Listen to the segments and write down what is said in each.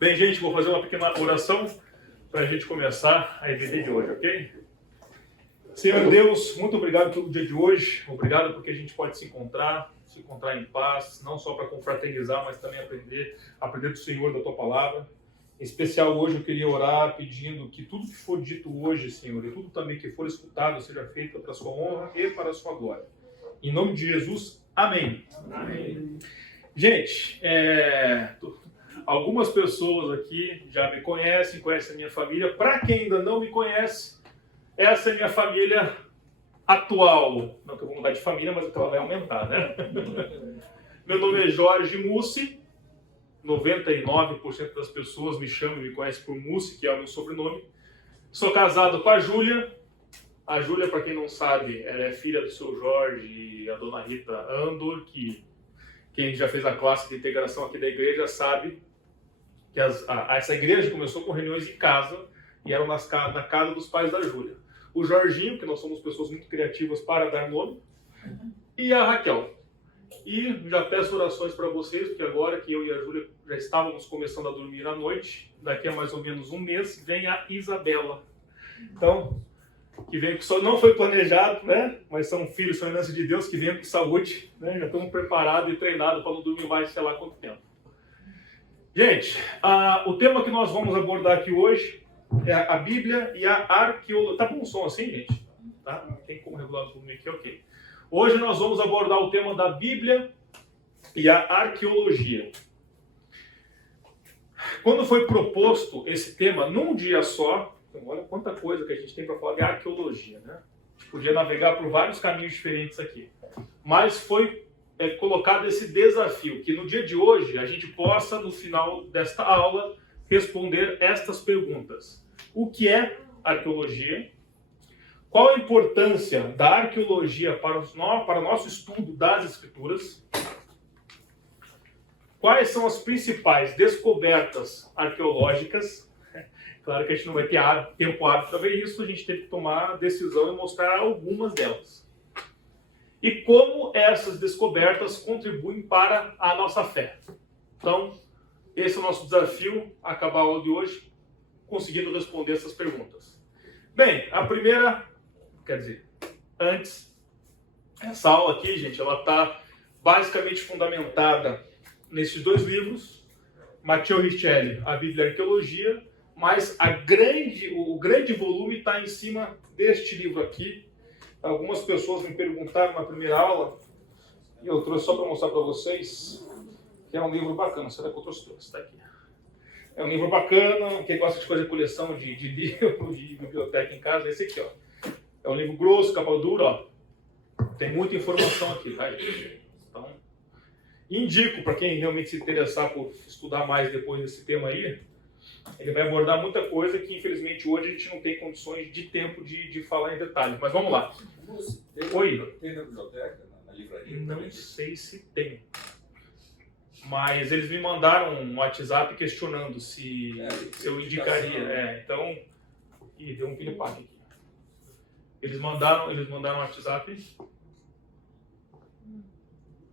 Bem, gente, vou fazer uma pequena oração para a gente começar a EBD de hoje, ok? Senhor Deus, muito obrigado pelo dia de hoje. Obrigado porque a gente pode se encontrar em paz, não só para confraternizar, mas também aprender do Senhor, da Tua Palavra. Em especial hoje eu queria orar pedindo que tudo que for dito hoje, Senhor, e tudo também que for escutado seja feito para a Sua honra e para a Sua glória. Em nome de Jesus, amém. Amém. Gente, algumas pessoas aqui já me conhecem a minha família. Para quem ainda não me conhece, essa é a minha família atual. Não que eu vou mudar de família, mas ela vai aumentar, né? Meu nome é Jorge Mussi. 99% das pessoas me chamam e me conhecem por Mussi, que é o meu sobrenome. Sou casado com a Júlia. A Júlia, para quem não sabe, ela é filha do seu Jorge e a dona Rita Andor, que quem já fez a classe de integração aqui da igreja sabe que essa igreja começou com reuniões em casa e eram na casa dos pais da Júlia. O Jorginho, que nós somos pessoas muito criativas para dar nome, e a Raquel. E já peço orações para vocês, porque agora que eu e a Júlia já estávamos começando a dormir à noite, daqui a mais ou menos um mês, vem a Isabela. Então, que vem que só não foi planejado, né? Mas são filhos, são herança de Deus, que vem com saúde, né? Já estamos preparados e treinados para não dormir mais sei lá quanto tempo. Gente, o tema que nós vamos abordar aqui hoje é a Bíblia e a arqueologia. Tá bom o som assim, gente? Tá? Não tem como regular o volume aqui, ok. Hoje nós vamos abordar o tema da Bíblia e a arqueologia. Quando foi proposto esse tema num dia só, então olha quanta coisa que a gente tem para falar de arqueologia, né? A gente podia navegar por vários caminhos diferentes aqui. Mas foi colocado esse desafio, que no dia de hoje a gente possa, no final desta aula, responder estas perguntas. O que é arqueologia? Qual a importância da arqueologia para o nosso estudo das Escrituras? Quais são as principais descobertas arqueológicas? Claro que a gente não vai ter tempo hábil para ver isso, a gente tem que tomar a decisão e mostrar algumas delas. E como essas descobertas contribuem para a nossa fé. Então, esse é o nosso desafio, acabar a aula de hoje conseguindo responder essas perguntas. Bem, a primeira, antes, essa aula aqui, gente, ela está basicamente fundamentada nesses dois livros, Matteo Riccielli, a Bíblia e a Arqueologia, mas o grande volume está em cima deste livro aqui. Algumas pessoas me perguntaram na primeira aula, e eu trouxe só para mostrar para vocês, que é um livro bacana. Será que eu trouxe? Está aqui. É um livro bacana, quem gosta de fazer coleção de livros, de biblioteca em casa, é esse aqui, ó. É um livro grosso, capa dura, ó. Tem muita informação aqui, tá, gente? Então, indico para quem realmente se interessar por estudar mais depois desse tema aí, ele vai abordar muita coisa que, infelizmente, hoje a gente não tem condições de tempo de falar em detalhes. Mas vamos lá. Oi? Tem na biblioteca, na livraria? Não sei se tem. Mas eles me mandaram um WhatsApp questionando se eu indicaria. Então, deu um piripaque aqui. Eles mandaram um WhatsApp.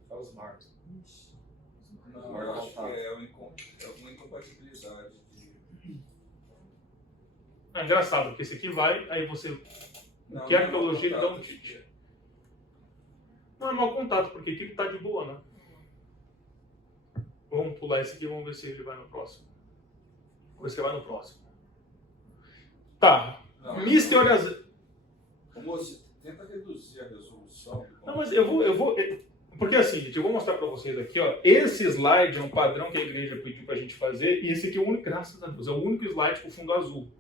Fala os marcos. Não, eu acho que é uma incompatibilidade. É engraçado, porque esse aqui vai, aí você... O que é arqueologia, ele dá um tilt. Não é mau contato, porque aqui está de boa, né? Vamos pular esse aqui e vamos ver se ele vai no próximo. Vamos ver se ele vai no próximo. Tá. Misteriosas... Moço, tenta reduzir a resolução. Não, mas eu vou... Porque assim, gente, eu vou mostrar para vocês aqui, ó. Esse slide é um padrão que a igreja pediu para a gente fazer, e esse aqui é o único, graças a Deus, é o único slide com fundo azul.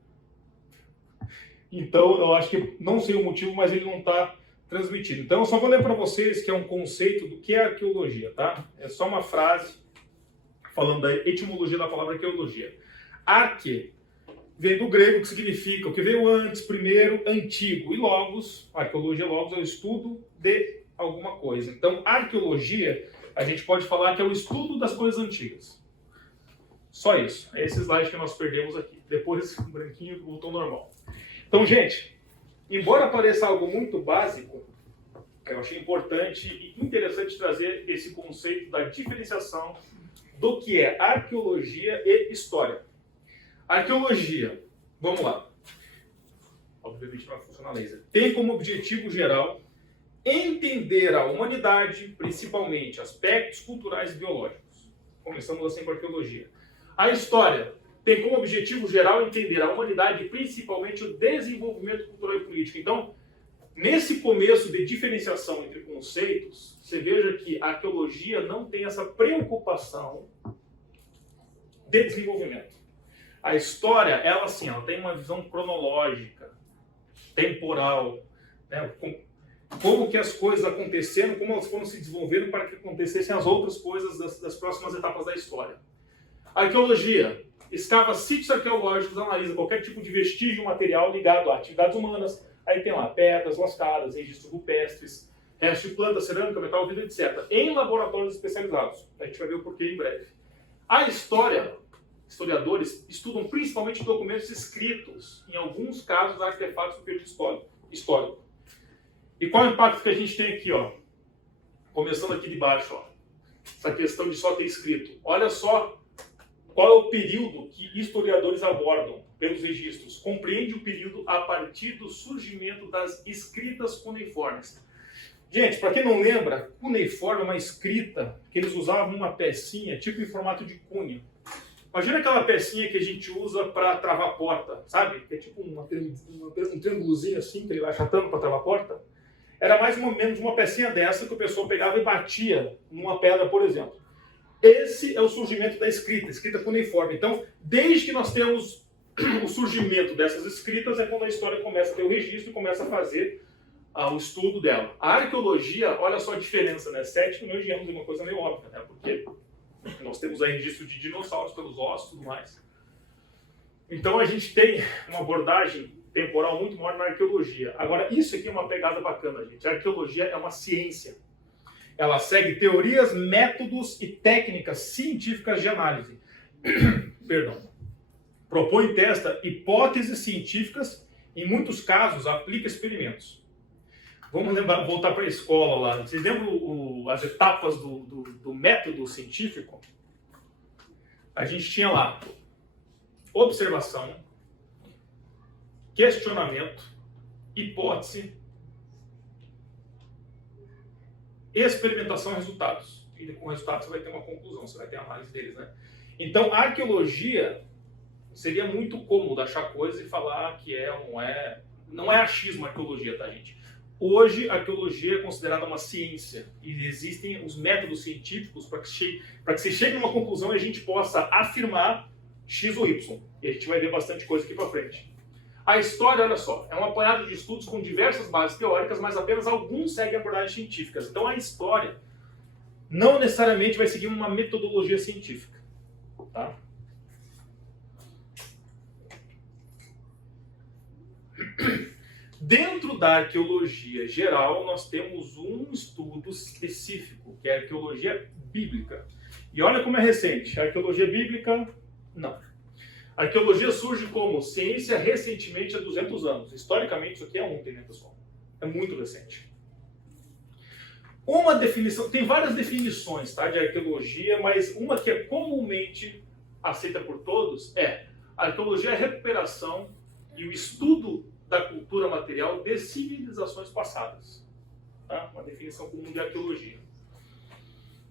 Então, eu acho que, não sei o motivo, mas ele não está transmitido. Então, eu só vou ler para vocês que é um conceito do que é arqueologia, tá? É só uma frase falando da etimologia da palavra arqueologia. Arque vem do grego, que significa o que veio antes, primeiro, antigo. E logos, arqueologia, logos, é o estudo de alguma coisa. Então, arqueologia, a gente pode falar que é o estudo das coisas antigas. Só isso. É esse slide que nós perdemos aqui. Depois, o branquinho voltou normal. Então, gente, embora pareça algo muito básico, eu achei importante e interessante trazer esse conceito da diferenciação do que é arqueologia e história. Arqueologia, vamos lá. Obviamente não vai funcionar laser. Tem como objetivo geral entender a humanidade, principalmente aspectos culturais e biológicos. Começamos assim com a arqueologia. A história tem como objetivo geral entender a humanidade, principalmente o desenvolvimento cultural e político. Então, nesse começo de diferenciação entre conceitos, você veja que a arqueologia não tem essa preocupação de desenvolvimento. A história, ela tem uma visão cronológica, temporal, né? Como que as coisas aconteceram, como elas foram se desenvolvendo para que acontecessem as outras coisas das próximas etapas da história. A arqueologia escava sítios arqueológicos, analisa qualquer tipo de vestígio material ligado a atividades humanas. Aí tem lá pedras lascadas, registros rupestres, restos de planta, cerâmica, metal, vidro, etc. Em laboratórios especializados. A gente vai ver o porquê em breve. A história, historiadores estudam principalmente documentos escritos, em alguns casos artefatos do período histórico. E qual é o impacto que a gente tem aqui, ó? Começando aqui de baixo, ó. Essa questão de só ter escrito. Olha só qual é o período que historiadores abordam pelos registros. Compreende o período a partir do surgimento das escritas cuneiformes. Gente, para quem não lembra, cuneiforme é uma escrita que eles usavam uma pecinha, tipo em formato de cunha. Imagina aquela pecinha que a gente usa para travar a porta, sabe? Que é tipo um triângulozinho assim, que ele vai achatando para travar a porta. Era mais ou menos uma pecinha dessa que o pessoal pegava e batia numa pedra, por exemplo. Esse é o surgimento da escrita cuneiforme. Então, desde que nós temos o surgimento dessas escritas, é quando a história começa a ter o registro e começa a fazer o estudo dela. A arqueologia, olha só a diferença, né? 7 milhões de anos é uma coisa meio óbvia, né? Porque nós temos aí registro de dinossauros pelos ossos e tudo mais. Então, a gente tem uma abordagem temporal muito maior na arqueologia. Agora, isso aqui é uma pegada bacana, gente. A arqueologia é uma ciência. Ela segue teorias, métodos e técnicas científicas de análise. Perdão. Propõe e testa hipóteses científicas, em muitos casos aplica experimentos. Vamos voltar para a escola lá. Vocês lembram as etapas do método científico? A gente tinha lá observação, questionamento, hipótese, experimentação e resultados. E com resultados você vai ter uma conclusão, você vai ter a análise deles, né? Então, a arqueologia seria muito cômodo achar coisas e falar que é ou não é. Não é achismo a arqueologia, tá, gente? Hoje, a arqueologia é considerada uma ciência e existem os métodos científicos para que se chegue a uma conclusão e a gente possa afirmar X ou Y. E a gente vai ver bastante coisa aqui para frente. A história, olha só, é um apanhado de estudos com diversas bases teóricas, mas apenas alguns seguem abordagens científicas. Então, a história não necessariamente vai seguir uma metodologia científica. Tá? Dentro da arqueologia geral, nós temos um estudo específico, que é a arqueologia bíblica. E olha como é recente. A arqueologia bíblica, não. A arqueologia surge como ciência recentemente há 200 anos. Historicamente, isso aqui é ontem, né, pessoal? É muito recente. Uma definição, tem várias definições, tá, de arqueologia, mas uma que é comumente aceita por todos é: a arqueologia é a recuperação e o estudo da cultura material de civilizações passadas. Tá? Uma definição comum de arqueologia.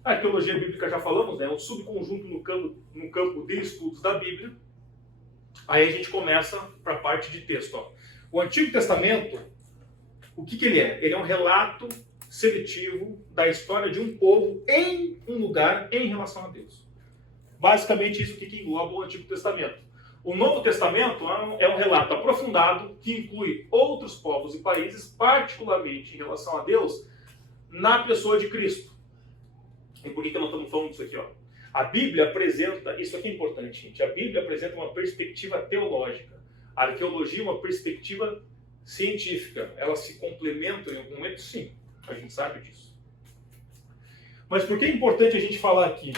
A arqueologia bíblica, já falamos, né, é um subconjunto no campo de estudos da Bíblia. Aí a gente começa para a parte de texto. Ó. O Antigo Testamento, o que ele é? Ele é um relato seletivo da história de um povo em um lugar em relação a Deus. Basicamente isso que engloba o Antigo Testamento. O Novo Testamento é um relato aprofundado que inclui outros povos e países, particularmente em relação a Deus, na pessoa de Cristo. E por que nós estamos falando disso aqui? Ó? A Bíblia apresenta, isso aqui é importante, gente, a Bíblia apresenta uma perspectiva teológica. A arqueologia é uma perspectiva científica. Elas se complementam em algum momento? Sim, a gente sabe disso. Mas por que é importante a gente falar aqui?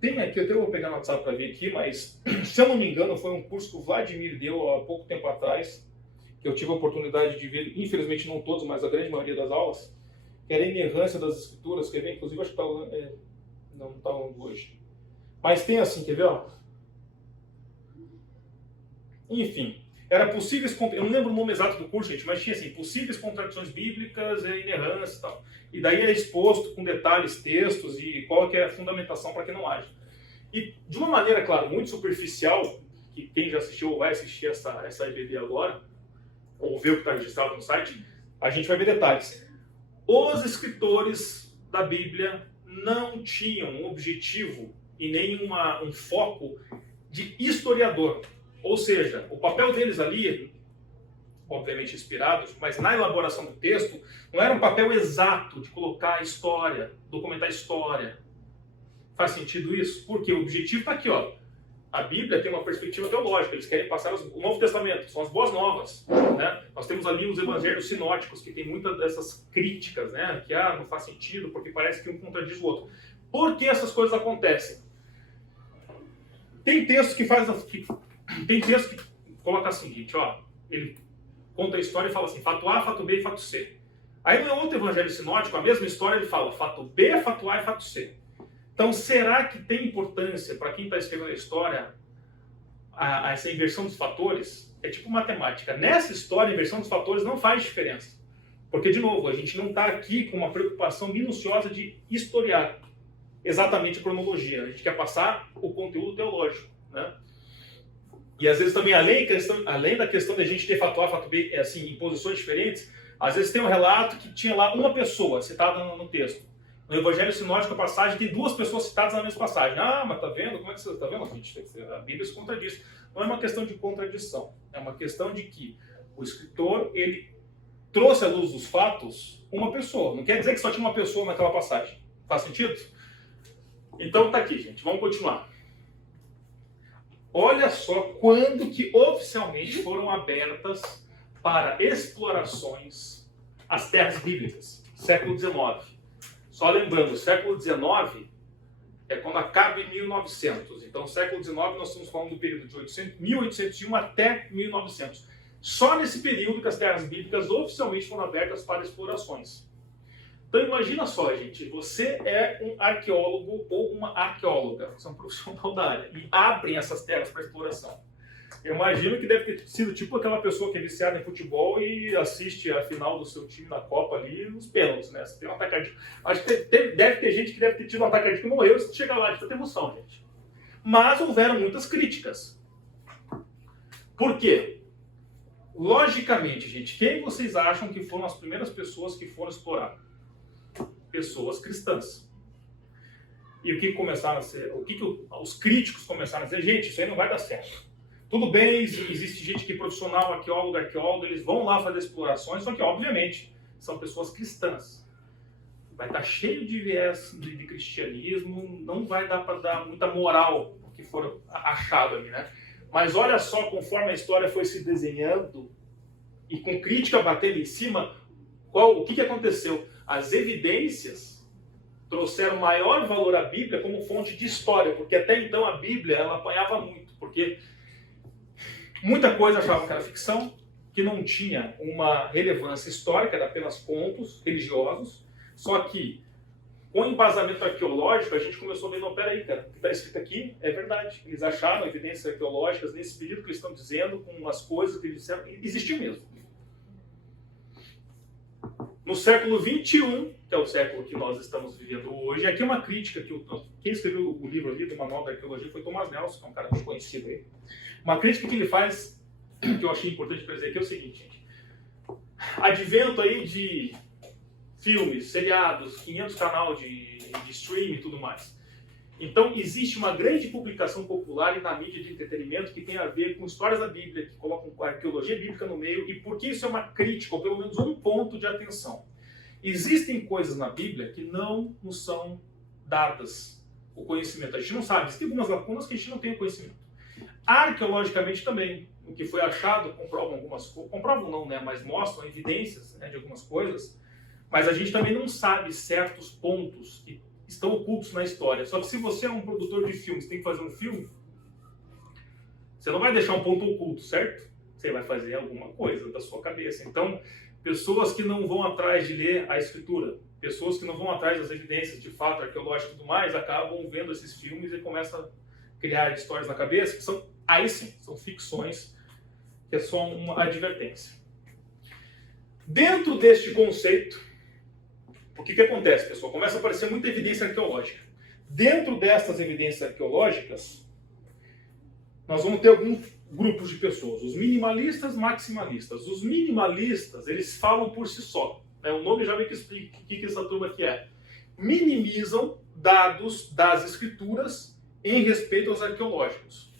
Tem aqui, eu até vou pegar no WhatsApp para ver aqui, mas se eu não me engano foi um curso que o Vladimir deu há pouco tempo atrás, que eu tive a oportunidade de ver, infelizmente não todos, mas a grande maioria das aulas, que era a inerrância das escrituras, que inclusive acho que está Não está hoje. Mas tem assim, quer ver? Ó? Enfim, era possíveis, eu não lembro o nome exato do curso, gente, mas tinha assim, possíveis contradições bíblicas e inerrância e tal. E daí é exposto com detalhes, textos e qual que é a fundamentação para que não haja. E de uma maneira, claro, muito superficial, que quem já assistiu ou vai assistir essa IBD agora, ou ver o que está registrado no site, a gente vai ver detalhes. Os escritores da Bíblia não tinham um objetivo e nem um foco de historiador. Ou seja, o papel deles ali, obviamente inspirados, mas na elaboração do texto, não era um papel exato de colocar a história, documentar a história. Faz sentido isso? Porque o objetivo está aqui, ó. A Bíblia tem uma perspectiva teológica, eles querem passar o Novo Testamento, são as boas novas. Né? Nós temos ali os evangelhos sinóticos, que tem muitas dessas críticas, né? Que não faz sentido, porque parece que um contradiz o outro. Por que essas coisas acontecem? Tem texto que coloca assim, gente, ó, ele conta a história e fala assim, fato A, fato B e fato C. Aí no outro evangelho sinótico, a mesma história, ele fala fato B, fato A e fato C. Então, será que tem importância para quem está escrevendo a história essa inversão dos fatores? É tipo matemática. Nessa história, a inversão dos fatores não faz diferença. Porque, de novo, a gente não está aqui com uma preocupação minuciosa de historiar exatamente a cronologia. A gente quer passar o conteúdo teológico. Né? E, às vezes, também, além da questão de a gente ter fato A, fato B, assim, em posições diferentes, às vezes tem um relato que tinha lá uma pessoa citada no texto. No Evangelho Sinótico, a passagem tem duas pessoas citadas na mesma passagem. Mas tá vendo? Como é que você tá vendo, gente? A Bíblia se contradiz. Não é uma questão de contradição. É uma questão de que o escritor, ele trouxe à luz dos fatos uma pessoa. Não quer dizer que só tinha uma pessoa naquela passagem. Faz sentido? Então tá aqui, gente. Vamos continuar. Olha só quando que oficialmente foram abertas para explorações as terras bíblicas. Século XIX. Só lembrando, o século XIX é quando acaba em 1900. Então, no século XIX, nós estamos falando do período de 1801 até 1900. Só nesse período que as terras bíblicas oficialmente foram abertas para explorações. Então, imagina só, gente, você é um arqueólogo ou uma arqueóloga, você é um profissional da área, e abrem essas terras para exploração. Eu imagino que deve ter sido tipo aquela pessoa que é viciada em futebol e assiste a final do seu time na Copa ali nos pênaltis, né? Você tem um atacante. Acho que deve ter gente que deve ter tido um atacante que morreu se chegar lá de tanta emoção, gente. Mas houveram muitas críticas. Por quê? Logicamente, gente, quem vocês acham que foram as primeiras pessoas que foram explorar? Pessoas cristãs. E o que começaram a ser? Os críticos começaram a dizer, gente, isso aí não vai dar certo. Tudo bem, existe gente que é profissional, arqueólogo, eles vão lá fazer explorações, só que, obviamente, são pessoas cristãs. Vai estar cheio de viés de cristianismo, não vai dar para dar muita moral ao que for achado ali, né? Mas olha só, conforme a história foi se desenhando, e com crítica batendo em cima, o que aconteceu? As evidências trouxeram maior valor à Bíblia como fonte de história, porque até então a Bíblia ela apanhava muito, porque muita coisa achava que era ficção, que não tinha uma relevância histórica, era apenas contos religiosos, só que com embasamento arqueológico a gente começou a ver, não, peraí, cara, o que está escrito aqui é verdade. Eles acharam evidências arqueológicas nesse período que eles estão dizendo, com as coisas que eles disseram, existiu mesmo. No século XXI, que é o século que nós estamos vivendo hoje, aqui é uma crítica que quem escreveu o livro ali do Manual da Arqueologia foi Thomas Nelson, que é um cara bem conhecido aí. Uma crítica que ele faz, que eu achei importante para dizer aqui, é o seguinte, gente. Advento aí de filmes, seriados, 500 canais de streaming e tudo mais. Então, existe uma grande publicação popular e na mídia de entretenimento que tem a ver com histórias da Bíblia, que colocam a arqueologia bíblica no meio, e por que isso é uma crítica, ou pelo menos um ponto de atenção. Existem coisas na Bíblia que não nos são dadas o conhecimento. A gente não sabe, existem algumas lacunas que a gente não tem o conhecimento. Arqueologicamente também, o que foi achado comprovam algumas coisas, comprovam não, né, mas mostram evidências, né, de algumas coisas, mas a gente também não sabe certos pontos que estão ocultos na história. Só que se você é um produtor de filmes, tem que fazer um filme, você não vai deixar um ponto oculto, certo? Você vai fazer alguma coisa da sua cabeça. Então, pessoas que não vão atrás de ler a escritura, pessoas que não vão atrás das evidências de fato arqueológico e tudo mais, acabam vendo esses filmes e começam a criar histórias na cabeça, que são, aí sim, são ficções, que é só uma advertência. Dentro deste conceito, o que acontece, pessoal? Começa a aparecer muita evidência arqueológica. Dentro destas evidências arqueológicas, nós vamos ter alguns grupos de pessoas, os minimalistas, maximalistas. Os minimalistas, eles falam por si só. Né? O nome já meio que explica o que essa turma aqui é. Minimizam dados das escrituras em respeito aos arqueológicos.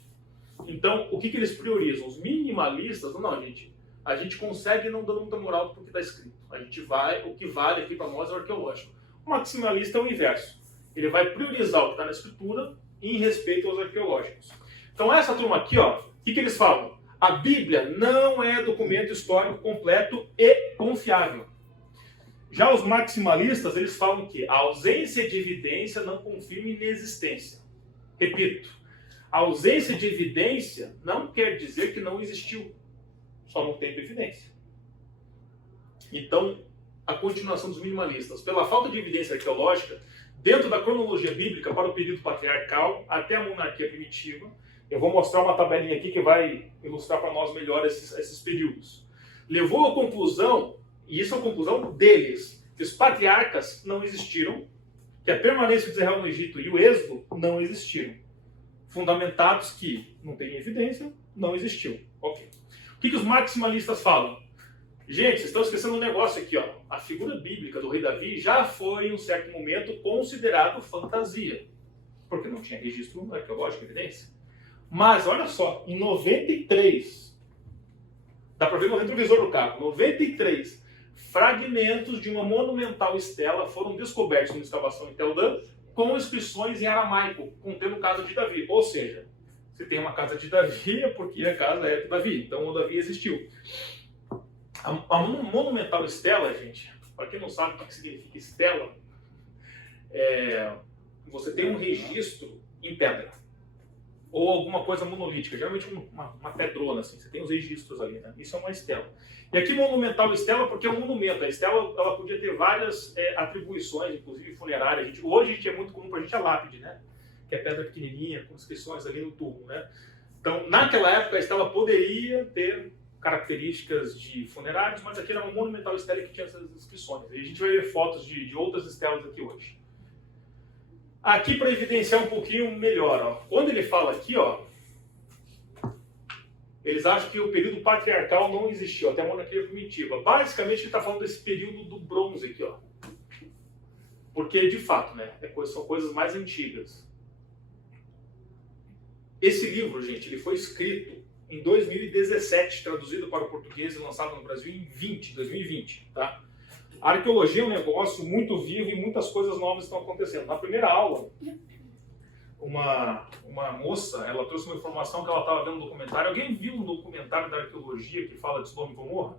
Então, o que eles priorizam? Os minimalistas, não, gente, a gente consegue não dando muita moral porque está escrito. A gente vai, o que vale aqui para nós é o arqueológico. O maximalista é o inverso. Ele vai priorizar o que está na escritura em respeito aos arqueológicos. Então essa turma aqui, ó, o que eles falam? A Bíblia não é documento histórico completo e confiável. Já os maximalistas, eles falam que a ausência de evidência não confirma inexistência. Repito, a ausência de evidência não quer dizer que não existiu, só não tem evidência. Então, a continuação dos minimalistas, pela falta de evidência arqueológica, dentro da cronologia bíblica para o período patriarcal até a monarquia primitiva, eu vou mostrar uma tabelinha aqui que vai ilustrar para nós melhor esses períodos. Levou à conclusão, e isso é a conclusão deles, que os patriarcas não existiram, que a permanência de Israel no Egito e o êxodo não existiram. Fundamentados que não tem evidência, não existiu. Ok. O que os maximalistas falam? Gente, vocês estão esquecendo um negócio aqui, ó. A figura bíblica do rei Davi já foi, em um certo momento, considerado fantasia, porque não tinha registro arqueológico, evidência. Mas, olha só, em 93, dá para ver no retrovisor do carro, 93 fragmentos de uma monumental estela foram descobertos numa escavação em Tel Dan, com inscrições em aramaico, contendo casa de Davi. Ou seja, se tem uma casa de Davi, é porque a casa é de Davi. Então, o Davi existiu. A monumental estela, gente, para quem não sabe o que significa estela, você tem um registro em pedra. Ou alguma coisa monolítica, geralmente uma pedrona, assim, você tem os registros ali, né? Isso é uma estela. E aqui monumental estela porque é um monumento. A estela ela podia ter várias atribuições, inclusive funerárias. Hoje a gente é muito comum para a gente a lápide, né? Que é pedra pequenininha, com inscrições ali no túmulo, né? Então, naquela época, a estela poderia ter características de funerários, mas aqui era uma monumental estela que tinha essas inscrições. E a gente vai ver fotos de outras estelas aqui hoje. Aqui para evidenciar um pouquinho melhor, ó. Quando ele fala aqui, ó, eles acham que o período patriarcal não existiu, até a monarquia primitiva. Basicamente ele está falando desse período do bronze aqui, ó. Porque, de fato, né, são coisas mais antigas. Esse livro, gente, ele foi escrito em 2017, traduzido para o português e lançado no Brasil em 2020, tá? A arqueologia é um negócio muito vivo e muitas coisas novas estão acontecendo. Na primeira aula, uma moça, ela trouxe uma informação que ela estava vendo no documentário. Alguém viu um documentário da arqueologia que fala de Sodoma e Gomorra?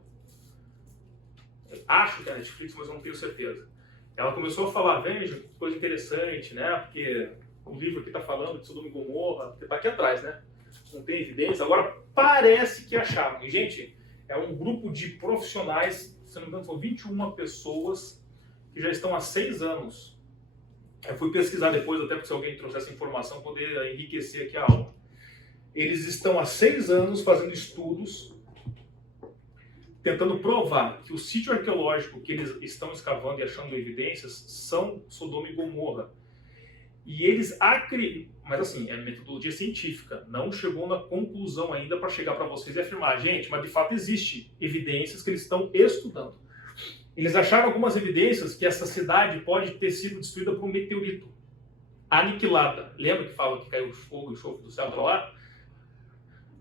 Eu acho que é Netflix, mas eu não tenho certeza. Ela começou a falar, veja, que coisa interessante, né? Porque o livro aqui está falando de Sodoma e Gomorra, está aqui atrás, né? Não tem evidência. Agora, parece que acharam. E, gente, é um grupo de profissionais, se não me engano, são 21 pessoas que já estão há 6 anos. Eu fui pesquisar depois, até porque se alguém trouxer essa informação, poder enriquecer aqui a aula. Eles estão há 6 anos fazendo estudos, tentando provar que o sítio arqueológico que eles estão escavando e achando evidências são Sodoma e Gomorra. E eles acreditam, mas assim, é metodologia científica, não chegou na conclusão ainda para chegar para vocês e afirmar, gente, mas de fato existe evidências que eles estão estudando. Eles acharam algumas evidências que essa cidade pode ter sido destruída por um meteorito, aniquilada. Lembra que fala que caiu fogo e enxofre do céu para lá?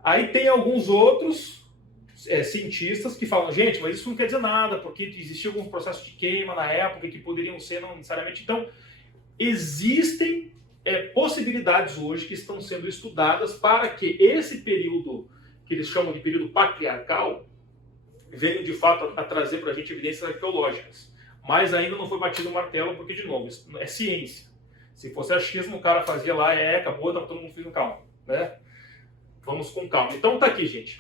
Aí tem alguns outros cientistas que falam, gente, mas isso não quer dizer nada, porque existia algum processo de queima na época que poderiam ser não necessariamente. Então, existem possibilidades hoje que estão sendo estudadas para que esse período, que eles chamam de período patriarcal, venha de fato a trazer para a gente evidências arqueológicas. Mas ainda não foi batido o martelo, porque, de novo, isso é ciência. Se fosse achismo, o cara fazia lá, acabou, tá todo mundo fazendo calma, né? Vamos com calma. Então tá aqui, gente.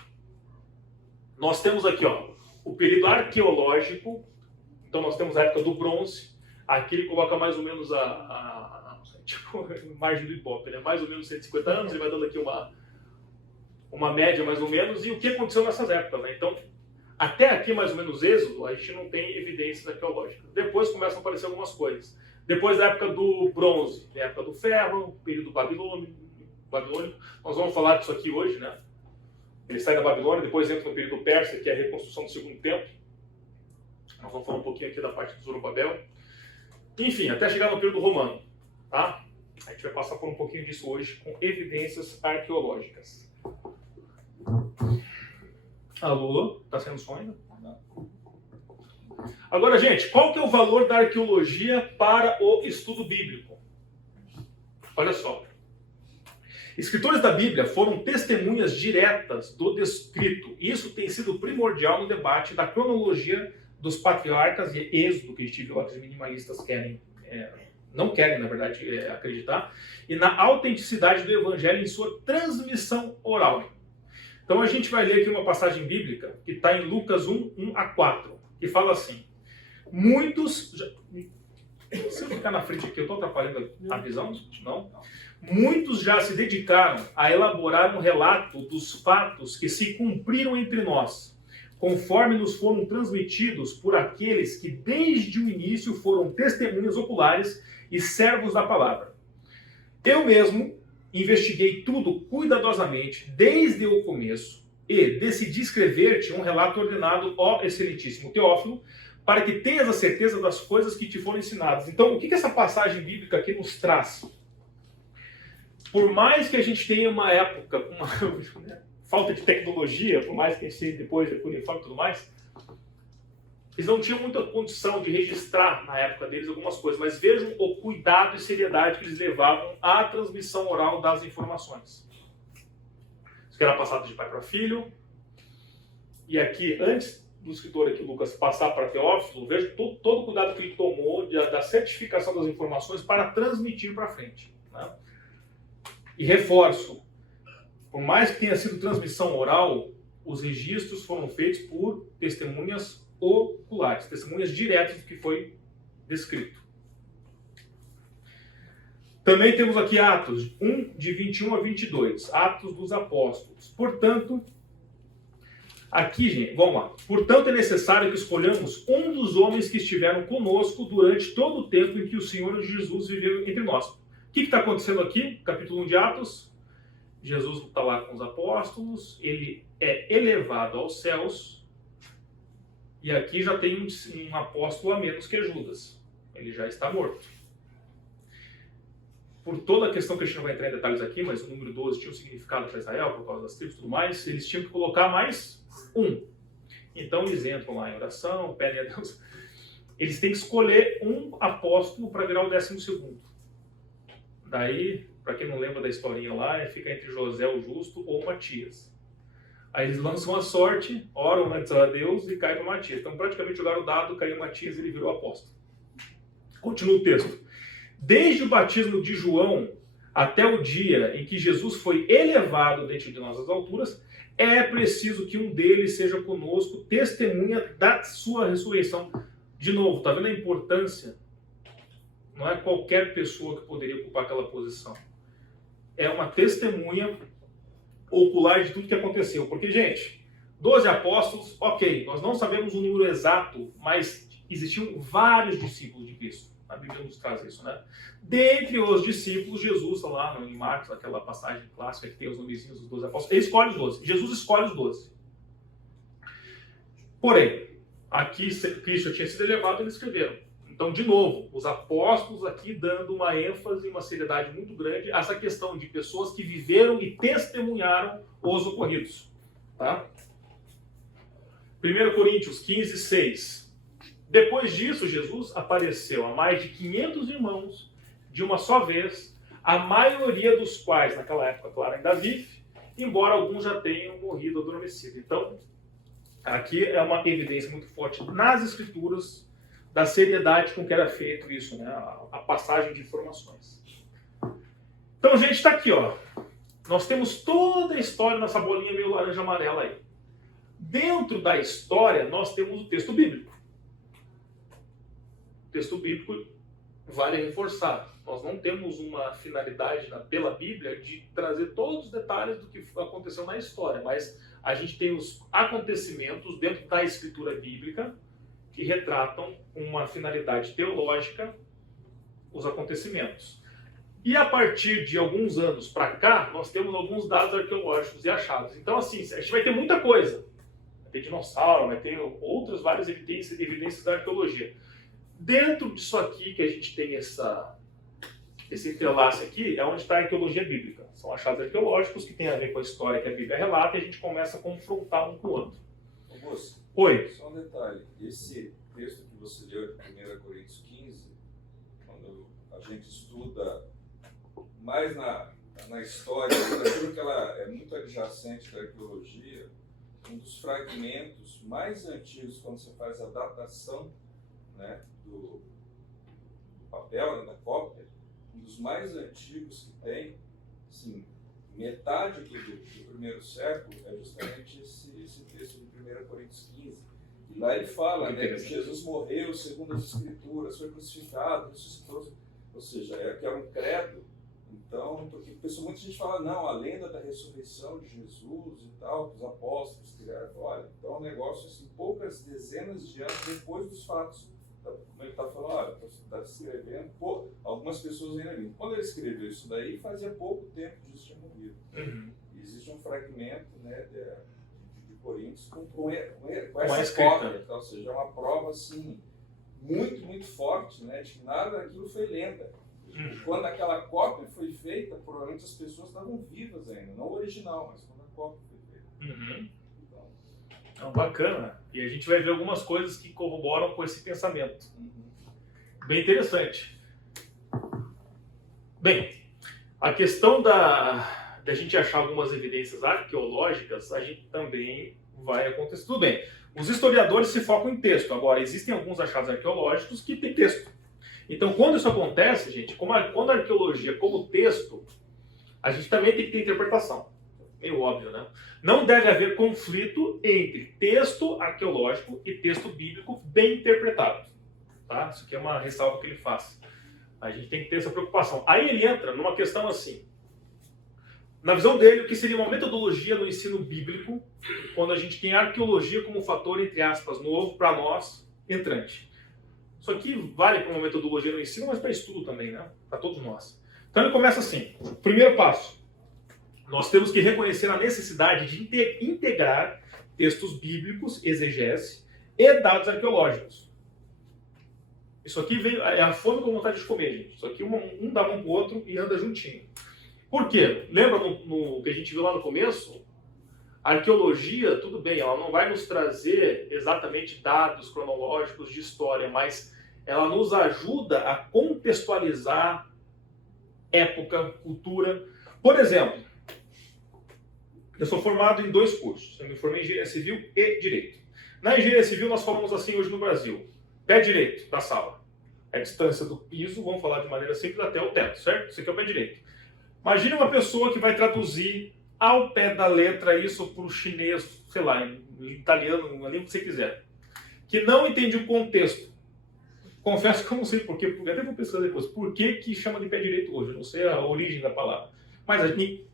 Nós temos aqui, ó, o período arqueológico. Então nós temos a época do bronze. Aqui ele coloca mais ou menos tipo, margem do Ibope, né? Mais ou menos 150 anos, ele vai dando aqui uma média mais ou menos, e o que aconteceu nessas épocas, né? Então, até aqui mais ou menos Êxodo, a gente não tem evidências arqueológicas. Depois começam a aparecer algumas coisas. Depois da época do bronze, tem a época do ferro, período babilônico. Nós vamos falar disso aqui hoje, né? Ele sai da Babilônia, depois entra no período persa, que é a reconstrução do segundo templo. Nós vamos falar um pouquinho aqui da parte do Zorobabel. Enfim, até chegar no período romano, tá? A gente vai passar por um pouquinho disso hoje com evidências arqueológicas. Alô? Tá sendo som ainda? Agora, gente, qual que é o valor da arqueologia para o estudo bíblico? Olha só. Escritores da Bíblia foram testemunhas diretas do descrito. Isso tem sido primordial no debate da cronologia dos patriarcas e Êxodo, que a gente viu que os minimalistas não querem, na verdade, acreditar, e na autenticidade do Evangelho em sua transmissão oral. Então a gente vai ler aqui uma passagem bíblica que está em Lucas 1:1-4, que fala assim: muitos... Se eu ficar na frente aqui, eu estou atrapalhando a visão? Não? Muitos já se dedicaram a elaborar um relato dos fatos que se cumpriram entre nós, conforme nos foram transmitidos por aqueles que desde o início foram testemunhas oculares e servos da palavra. Eu mesmo investiguei tudo cuidadosamente desde o começo e decidi escrever-te um relato ordenado, ó excelentíssimo Teófilo, para que tenhas a certeza das coisas que te foram ensinadas. Então, o que essa passagem bíblica aqui nos traz? Por mais que a gente tenha uma época com uma falta de tecnologia, por mais que a gente tenha depois de uniforme e tudo mais, eles não tinham muita condição de registrar na época deles algumas coisas, mas vejam o cuidado e seriedade que eles levavam à transmissão oral das informações. Isso que era passado de pai para filho, e aqui, antes do escritor aqui, Lucas, passar para Teófilo, veja todo o cuidado que ele tomou da certificação das informações para transmitir para frente, né? E reforço, por mais que tenha sido transmissão oral, os registros foram feitos por testemunhas oculares, testemunhas diretas do que foi descrito. Também temos aqui Atos 1:21-22, Atos dos Apóstolos. Portanto, aqui, gente, vamos lá. Portanto, é necessário que escolhamos um dos homens que estiveram conosco durante todo o tempo em que o Senhor Jesus viveu entre nós. O que está acontecendo aqui? Capítulo 1 de Atos. Jesus está lá com os apóstolos, ele é elevado aos céus, e aqui já tem um apóstolo a menos que é Judas. Ele já está morto. Por toda a questão que a gente não vai entrar em detalhes aqui, mas o número 12 tinha um significado para Israel, por causa das tribos e tudo mais, eles tinham que colocar mais um. Então eles entram lá em oração, pedem a Deus. Eles têm que escolher um apóstolo para virar o 12º. Daí, para quem não lembra da historinha lá, fica entre José o Justo ou Matias. Aí eles lançam a sorte, oram antes a Deus e cai para Matias. Então praticamente jogaram o dado, caiu Matias e ele virou apóstolo. Continua o texto. Desde o batismo de João até o dia em que Jesus foi elevado dentre de nós às alturas, é preciso que um deles seja conosco, testemunha da sua ressurreição. De novo, está vendo a importância? Não é qualquer pessoa que poderia ocupar aquela posição. É uma testemunha ocular de tudo que aconteceu. Porque, gente, 12 apóstolos, ok, nós não sabemos o número exato, mas existiam vários discípulos de Cristo. A Bíblia nos traz isso, né? Dentre os discípulos, Jesus, lá em Marcos, aquela passagem clássica que tem os nomezinhos dos 12 apóstolos, ele escolhe os 12. Jesus escolhe os 12. Porém, aqui Cristo tinha sido elevado e eles escreveram. Então, de novo, os apóstolos aqui dando uma ênfase e uma seriedade muito grande a essa questão de pessoas que viveram e testemunharam os ocorridos. Tá? 1 Coríntios 15:6. Depois disso, Jesus apareceu a mais de 500 irmãos de uma só vez, a maioria dos quais, naquela época, claro, ainda vive, embora alguns já tenham morrido adormecido. Então, aqui é uma evidência muito forte nas Escrituras da seriedade com que era feito isso, né? A passagem de informações. Então, gente, está aqui, ó. Nós temos toda a história nessa bolinha meio laranja amarela aí. Dentro da história, nós temos o texto bíblico. O texto bíblico, vale reforçar, nós não temos uma finalidade pela Bíblia de trazer todos os detalhes do que aconteceu na história, mas a gente tem os acontecimentos dentro da escritura bíblica que retratam uma finalidade teológica, os acontecimentos. E a partir de alguns anos para cá, nós temos alguns dados arqueológicos e achados. Então, assim, a gente vai ter muita coisa. Vai ter dinossauro, vai ter outras várias evidências da arqueologia. Dentro disso aqui que a gente tem esse entrelace aqui, é onde está a arqueologia bíblica. São achados arqueológicos que têm a ver com a história que a Bíblia relata e a gente começa a confrontar um com o outro. Augusto, Oi. só um detalhe. Esse texto que você leu de 1 Coríntios 15, quando a gente estuda mais na história, aquilo que ela é muito adjacente da arqueologia, um dos fragmentos mais antigos, quando você faz a datação, né, do papel, né, da cópia, um dos mais antigos que tem, assim, metade do primeiro século é justamente esse texto de 1 Coríntios 15. E lá ele fala, né, que Jesus morreu segundo as Escrituras, foi crucificado, ressuscitou, ou seja, que era um credo. Então, porque muita gente fala, não, a lenda da ressurreição de Jesus e tal, que os apóstolos criaram, olha, então é um negócio assim, poucas dezenas de anos depois dos fatos. Como ele está falando, olha, está escrevendo, algumas pessoas ainda vêm. Quando ele escreveu isso daí, fazia pouco tempo que Jesus tinha morrido. Uhum. Existe um fragmento, né, de Coríntios com essa cópia, ou seja, é uma prova assim, muito, muito forte, né, de que nada daquilo foi lenda. Quando aquela cópia foi feita, provavelmente as pessoas estavam vivas ainda, não o original, mas quando a cópia foi feita. Uhum. Então, bacana. E a gente vai ver algumas coisas que corroboram com esse pensamento. Bem interessante. Bem, a questão da gente achar algumas evidências arqueológicas, a gente também vai acontecer. Tudo bem, os historiadores se focam em texto. Agora, existem alguns achados arqueológicos que têm texto. Então, quando isso acontece, gente, quando a arqueologia como texto, a gente também tem que ter interpretação. Meio óbvio, né? Não deve haver conflito entre texto arqueológico e texto bíblico bem interpretado. Tá? Isso aqui é uma ressalva que ele faz. A gente tem que ter essa preocupação. Aí ele entra numa questão assim. Na visão dele, o que seria uma metodologia no ensino bíblico, quando a gente tem a arqueologia como um fator, entre aspas, novo para nós, entrante. Isso aqui vale para uma metodologia no ensino, mas para estudo também, né? Para todos nós. Então ele começa assim. Primeiro passo. Nós temos que reconhecer a necessidade de integrar textos bíblicos, exegese, e dados arqueológicos. Isso aqui é a fome com vontade de comer, gente. Isso aqui um dá um para o outro e anda juntinho. Por quê? Lembra no que a gente viu lá no começo? A arqueologia, tudo bem, ela não vai nos trazer exatamente dados cronológicos de história, mas ela nos ajuda a contextualizar época, cultura. Por exemplo, eu sou formado em 2 cursos. Eu me formei em Engenharia Civil e Direito. Na Engenharia Civil nós falamos assim hoje no Brasil. Pé direito da sala. É a distância do piso, vamos falar de maneira simples, até o teto, certo? Isso aqui é o pé direito. Imagine uma pessoa que vai traduzir ao pé da letra isso para o chinês, sei lá, em italiano, na língua que você quiser. Que não entende o contexto. Confesso que eu não sei porquê, até vou pesquisar depois. Por que chama de pé direito hoje? Eu não sei a origem da palavra. Mas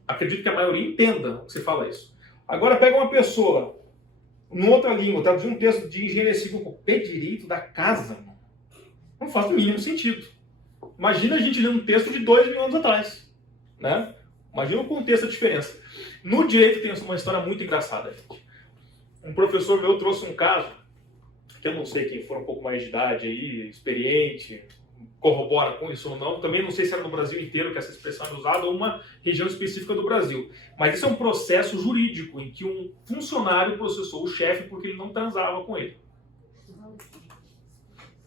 acredito que a maioria entenda o que você fala isso. Agora pega uma pessoa, em outra língua, traduzir um texto de engenharia civil com o pé direito da casa. Não faz o mínimo sentido. Imagina a gente lendo um texto de 2.000 anos atrás. Né? Imagina o contexto, a diferença. No direito tem uma história muito engraçada, gente. Um professor meu trouxe um caso, que eu não sei quem for um pouco mais de idade aí, experiente, corrobora com isso ou não. Também não sei se era no Brasil inteiro que essa expressão é usada ou uma região específica do Brasil. Mas isso é um processo jurídico em que um funcionário processou o chefe porque ele não transava com ele.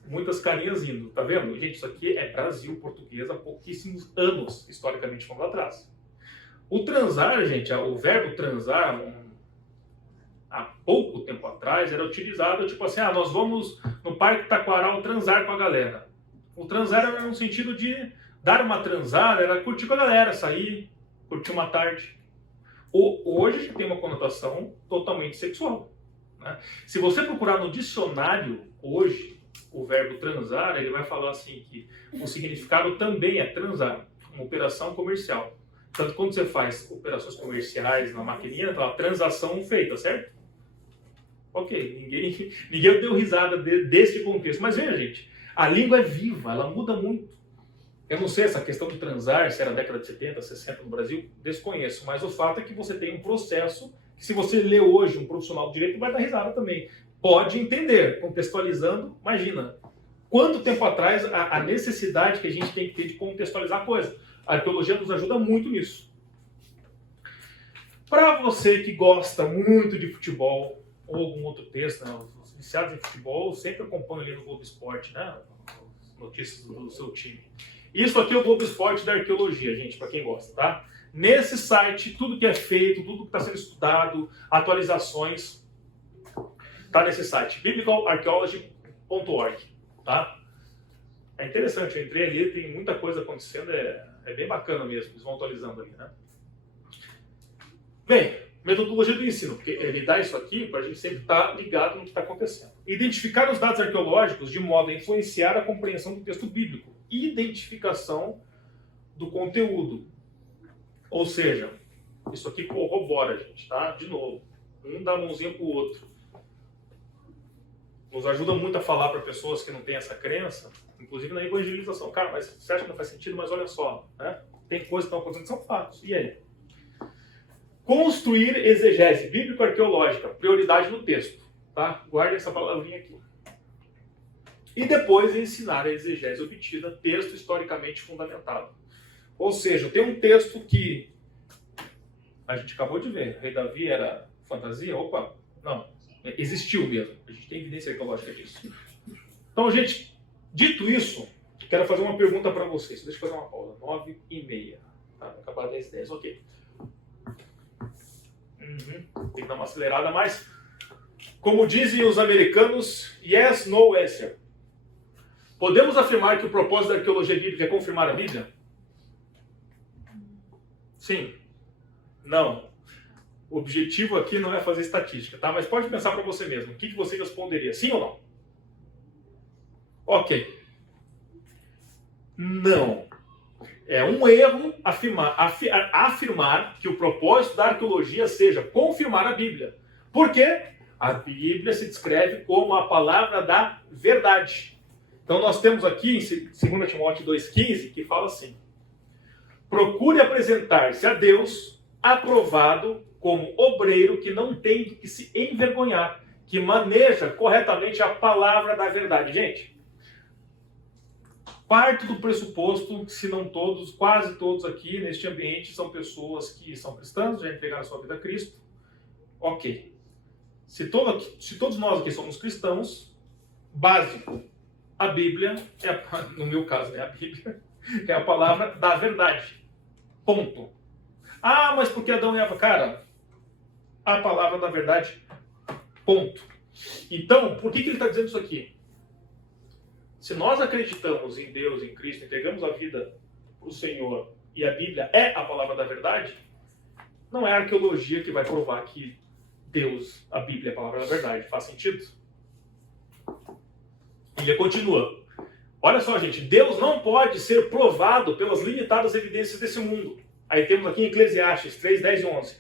Muitas carinhas indo, tá vendo? Gente, isso aqui é Brasil português há pouquíssimos anos, historicamente falando atrás. O transar, gente, o verbo transar, há pouco tempo atrás, era utilizado tipo assim, nós vamos no Parque Taquaral transar com a galera. O transar era no sentido de dar uma transada, era curtir com a galera, sair, curtir uma tarde. Hoje tem uma conotação totalmente sexual. né? Se você procurar no dicionário hoje, o verbo transar, ele vai falar assim que o significado também é transar, uma operação comercial. Tanto quando você faz operações comerciais na maquininha, tá lá, transação feita, certo? Ok, ninguém deu risada desse contexto. Mas veja, gente, a língua é viva, ela muda muito. Eu não sei essa questão de transar, se era década de 70, 60 no Brasil, desconheço. Mas o fato é que você tem um processo que, se você lê hoje um profissional de direito, vai dar risada também. Pode entender, contextualizando, imagina. Quanto tempo atrás a necessidade que a gente tem que ter de contextualizar a coisa. A arqueologia nos ajuda muito nisso. Para você que gosta muito de futebol, ou algum outro texto, né? Os viciados em futebol sempre acompanham ali no Globo Esporte, né? As notícias do seu time. Isso aqui é o Globo Esporte da arqueologia, gente, para quem gosta, tá? Nesse site, tudo que é feito, tudo que está sendo estudado, atualizações, tá nesse site, biblicalarchaeology.org, tá? É interessante, eu entrei ali, tem muita coisa acontecendo, é bem bacana mesmo, eles vão atualizando ali, né? Bem, metodologia do ensino, porque ele dá isso aqui para a gente sempre estar ligado no que está acontecendo. Identificar os dados arqueológicos de modo a influenciar a compreensão do texto bíblico. Identificação do conteúdo. Ou seja, isso aqui corrobora, gente, tá? De novo, um dá a mãozinha pro outro. Nos ajuda muito a falar para pessoas que não têm essa crença, inclusive na evangelização. Cara, mas você acha que não faz sentido? Mas olha só, né? Tem coisas que estão acontecendo, são fatos. E aí? Construir exegese bíblico-arqueológica, prioridade no texto, tá? Guardem essa palavrinha aqui. E depois ensinar a exegese obtida, texto historicamente fundamentado. Ou seja, tem um texto que a gente acabou de ver, o rei Davi era fantasia? Opa, não, existiu mesmo. A gente tem evidência arqueológica disso. Então, gente, dito isso, quero fazer uma pergunta para vocês. Deixa eu fazer uma pausa, 9h30. Tá, vai acabar 10h10, ok. Tem que dar uma acelerada, mas, como dizem os americanos, yes, no answer. Podemos afirmar que o propósito da arqueologia bíblica é confirmar a Bíblia? Sim. Não. O objetivo aqui não é fazer estatística, tá? Mas pode pensar para você mesmo. O que você responderia? Sim ou não? Ok. Não. É um erro afirmar que o propósito da arqueologia seja confirmar a Bíblia. Por quê? A Bíblia se descreve como a palavra da verdade. Então nós temos aqui em 2 Timóteo 2,15 que fala assim: procure apresentar-se a Deus aprovado como obreiro que não tem que se envergonhar, que maneja corretamente a palavra da verdade. Gente, parte do pressuposto, se não todos, quase todos aqui neste ambiente são pessoas que são cristãs, já entregaram a sua vida a Cristo. Ok. Se todos nós aqui somos cristãos, básico, a Bíblia, no meu caso, né, a Bíblia é a palavra da verdade. Ponto. Ah, mas por que Adão e Eva? Cara, a palavra da verdade, ponto. Então, por que ele está dizendo isso aqui? Se nós acreditamos em Deus, em Cristo, entregamos a vida para o Senhor e a Bíblia é a palavra da verdade, não é a arqueologia que vai provar que Deus, a Bíblia é a palavra da verdade. Faz sentido? Ele continua. Olha só, gente, Deus não pode ser provado pelas limitadas evidências desse mundo. Aí temos aqui em Eclesiastes 3, 10 e 11.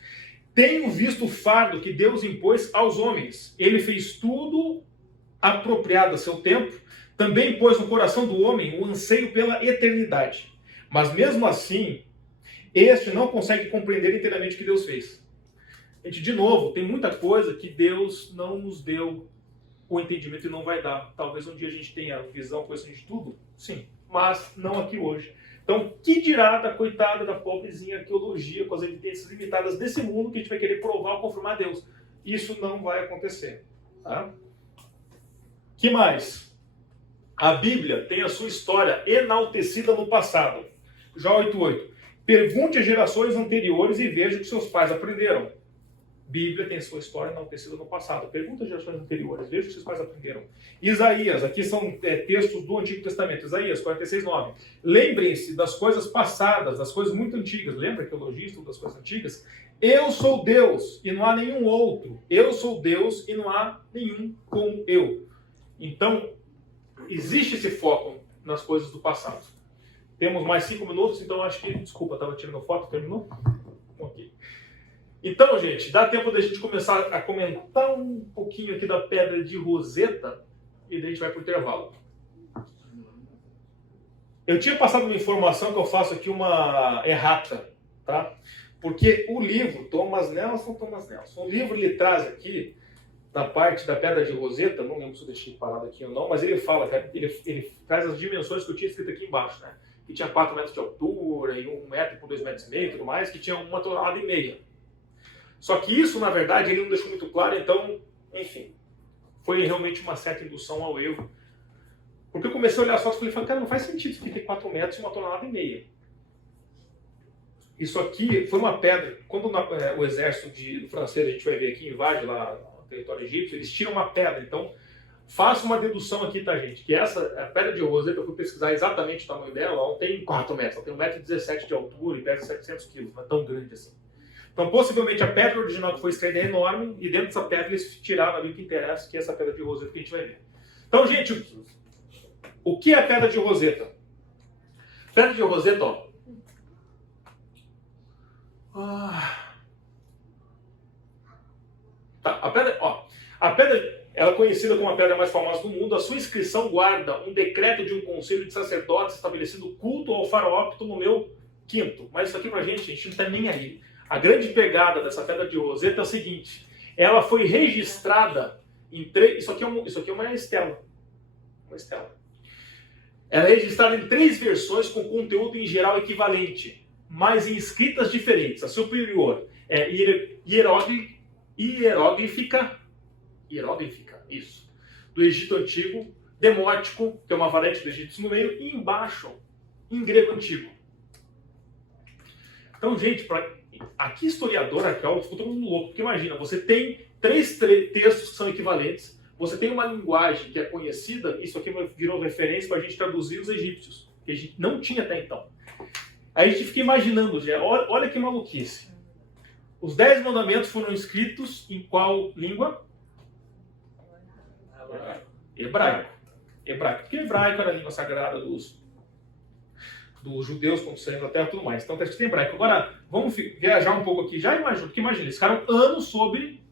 Tenho visto o fardo que Deus impôs aos homens. Ele fez tudo apropriado a seu tempo. Também pôs no coração do homem o anseio pela eternidade. Mas mesmo assim, este não consegue compreender inteiramente o que Deus fez. Gente, de novo, tem muita coisa que Deus não nos deu o entendimento e não vai dar. Talvez um dia a gente tenha visão, conhecimento de tudo, sim, mas não aqui hoje. Então, que dirá da coitada da pobrezinha arqueologia com as evidências limitadas desse mundo que a gente vai querer provar ou confirmar Deus? Isso não vai acontecer. Tá? Que mais? A Bíblia tem a sua história enaltecida no passado. Jó 8:8. Pergunte às gerações anteriores e veja o que seus pais aprenderam. Bíblia tem sua história não tecida no passado. Pergunta às gerações anteriores, veja o que vocês mais aprenderam. Isaías, aqui são textos do Antigo Testamento. Isaías 46:9. Lembrem-se das coisas passadas, das coisas muito antigas. Lembra que eu elogio das coisas antigas? Eu sou Deus e não há nenhum outro. Eu sou Deus e não há nenhum como eu. Então, existe esse foco nas coisas do passado. Temos mais 5 minutos, então acho que... Desculpa, estava tirando foto, terminou? Ok. Então, gente, dá tempo da gente começar a comentar um pouquinho aqui da pedra de Roseta e daí a gente vai para o intervalo. Eu tinha passado uma informação que eu faço aqui uma errata, tá? Porque o livro, Thomas Nelson, o livro ele traz aqui, na parte da pedra de Roseta, não lembro se eu deixei parado aqui ou não, mas ele fala, ele traz as dimensões que eu tinha escrito aqui embaixo, né? Que tinha 4 metros de altura, e 1 metro por 2,5 metros e tudo mais, que tinha 1,5 toneladas. Só que isso, na verdade, ele não deixou muito claro, então, enfim, foi realmente uma certa indução ao erro. Porque eu comecei a olhar as fotos e falei, cara, não faz sentido isso aqui ter 4 metros e 1,5 toneladas. Isso aqui foi uma pedra. Quando o exército francês, a gente vai ver aqui, invade lá o território egípcio, eles tiram uma pedra. Então, faça uma dedução aqui, tá, gente? Que a pedra de Roseta, eu fui pesquisar exatamente o tamanho dela, ela não tem 4 metros, ela tem 1,17 m de altura e pesa 700 kg, não é tão grande assim. Então, possivelmente, a pedra original que foi extraída é enorme, e dentro dessa pedra eles tiraram ali o que interessa, que é essa pedra de Roseta que a gente vai ver. Então, gente, o que é a pedra de Roseta? Pedra de Roseta, ó. Tá, a pedra, ela é conhecida como a pedra mais famosa do mundo. A sua inscrição guarda um decreto de um conselho de sacerdotes estabelecendo culto ao faraó Ptolomeu V. Mas isso aqui pra gente, a gente não tá nem aí. A grande pegada dessa pedra de Roseta é o seguinte: ela foi registrada em isso aqui é uma estela. Uma estela. Ela é registrada em 3 versões com conteúdo em geral equivalente, mas em escritas diferentes. A superior é hieróglifica, isso, do Egito Antigo, demótico, que é uma variante do egípcio no meio, e embaixo, em grego antigo. Então, gente, aqui historiador, arqueólogo, ficou todo mundo louco, porque imagina, você tem 3 textos que são equivalentes, você tem uma linguagem que é conhecida, isso aqui virou referência para a gente traduzir os egípcios, que a gente não tinha até então. Aí a gente fica imaginando, já, olha que maluquice. Os 10 mandamentos foram escritos em qual língua? Hebraico. Porque hebraico era a língua sagrada dos judeus quando saíram da terra e tudo mais. Então está escrito em hebraico. Agora, vamos viajar um pouco aqui. Porque imagina, eles ficaram anos sob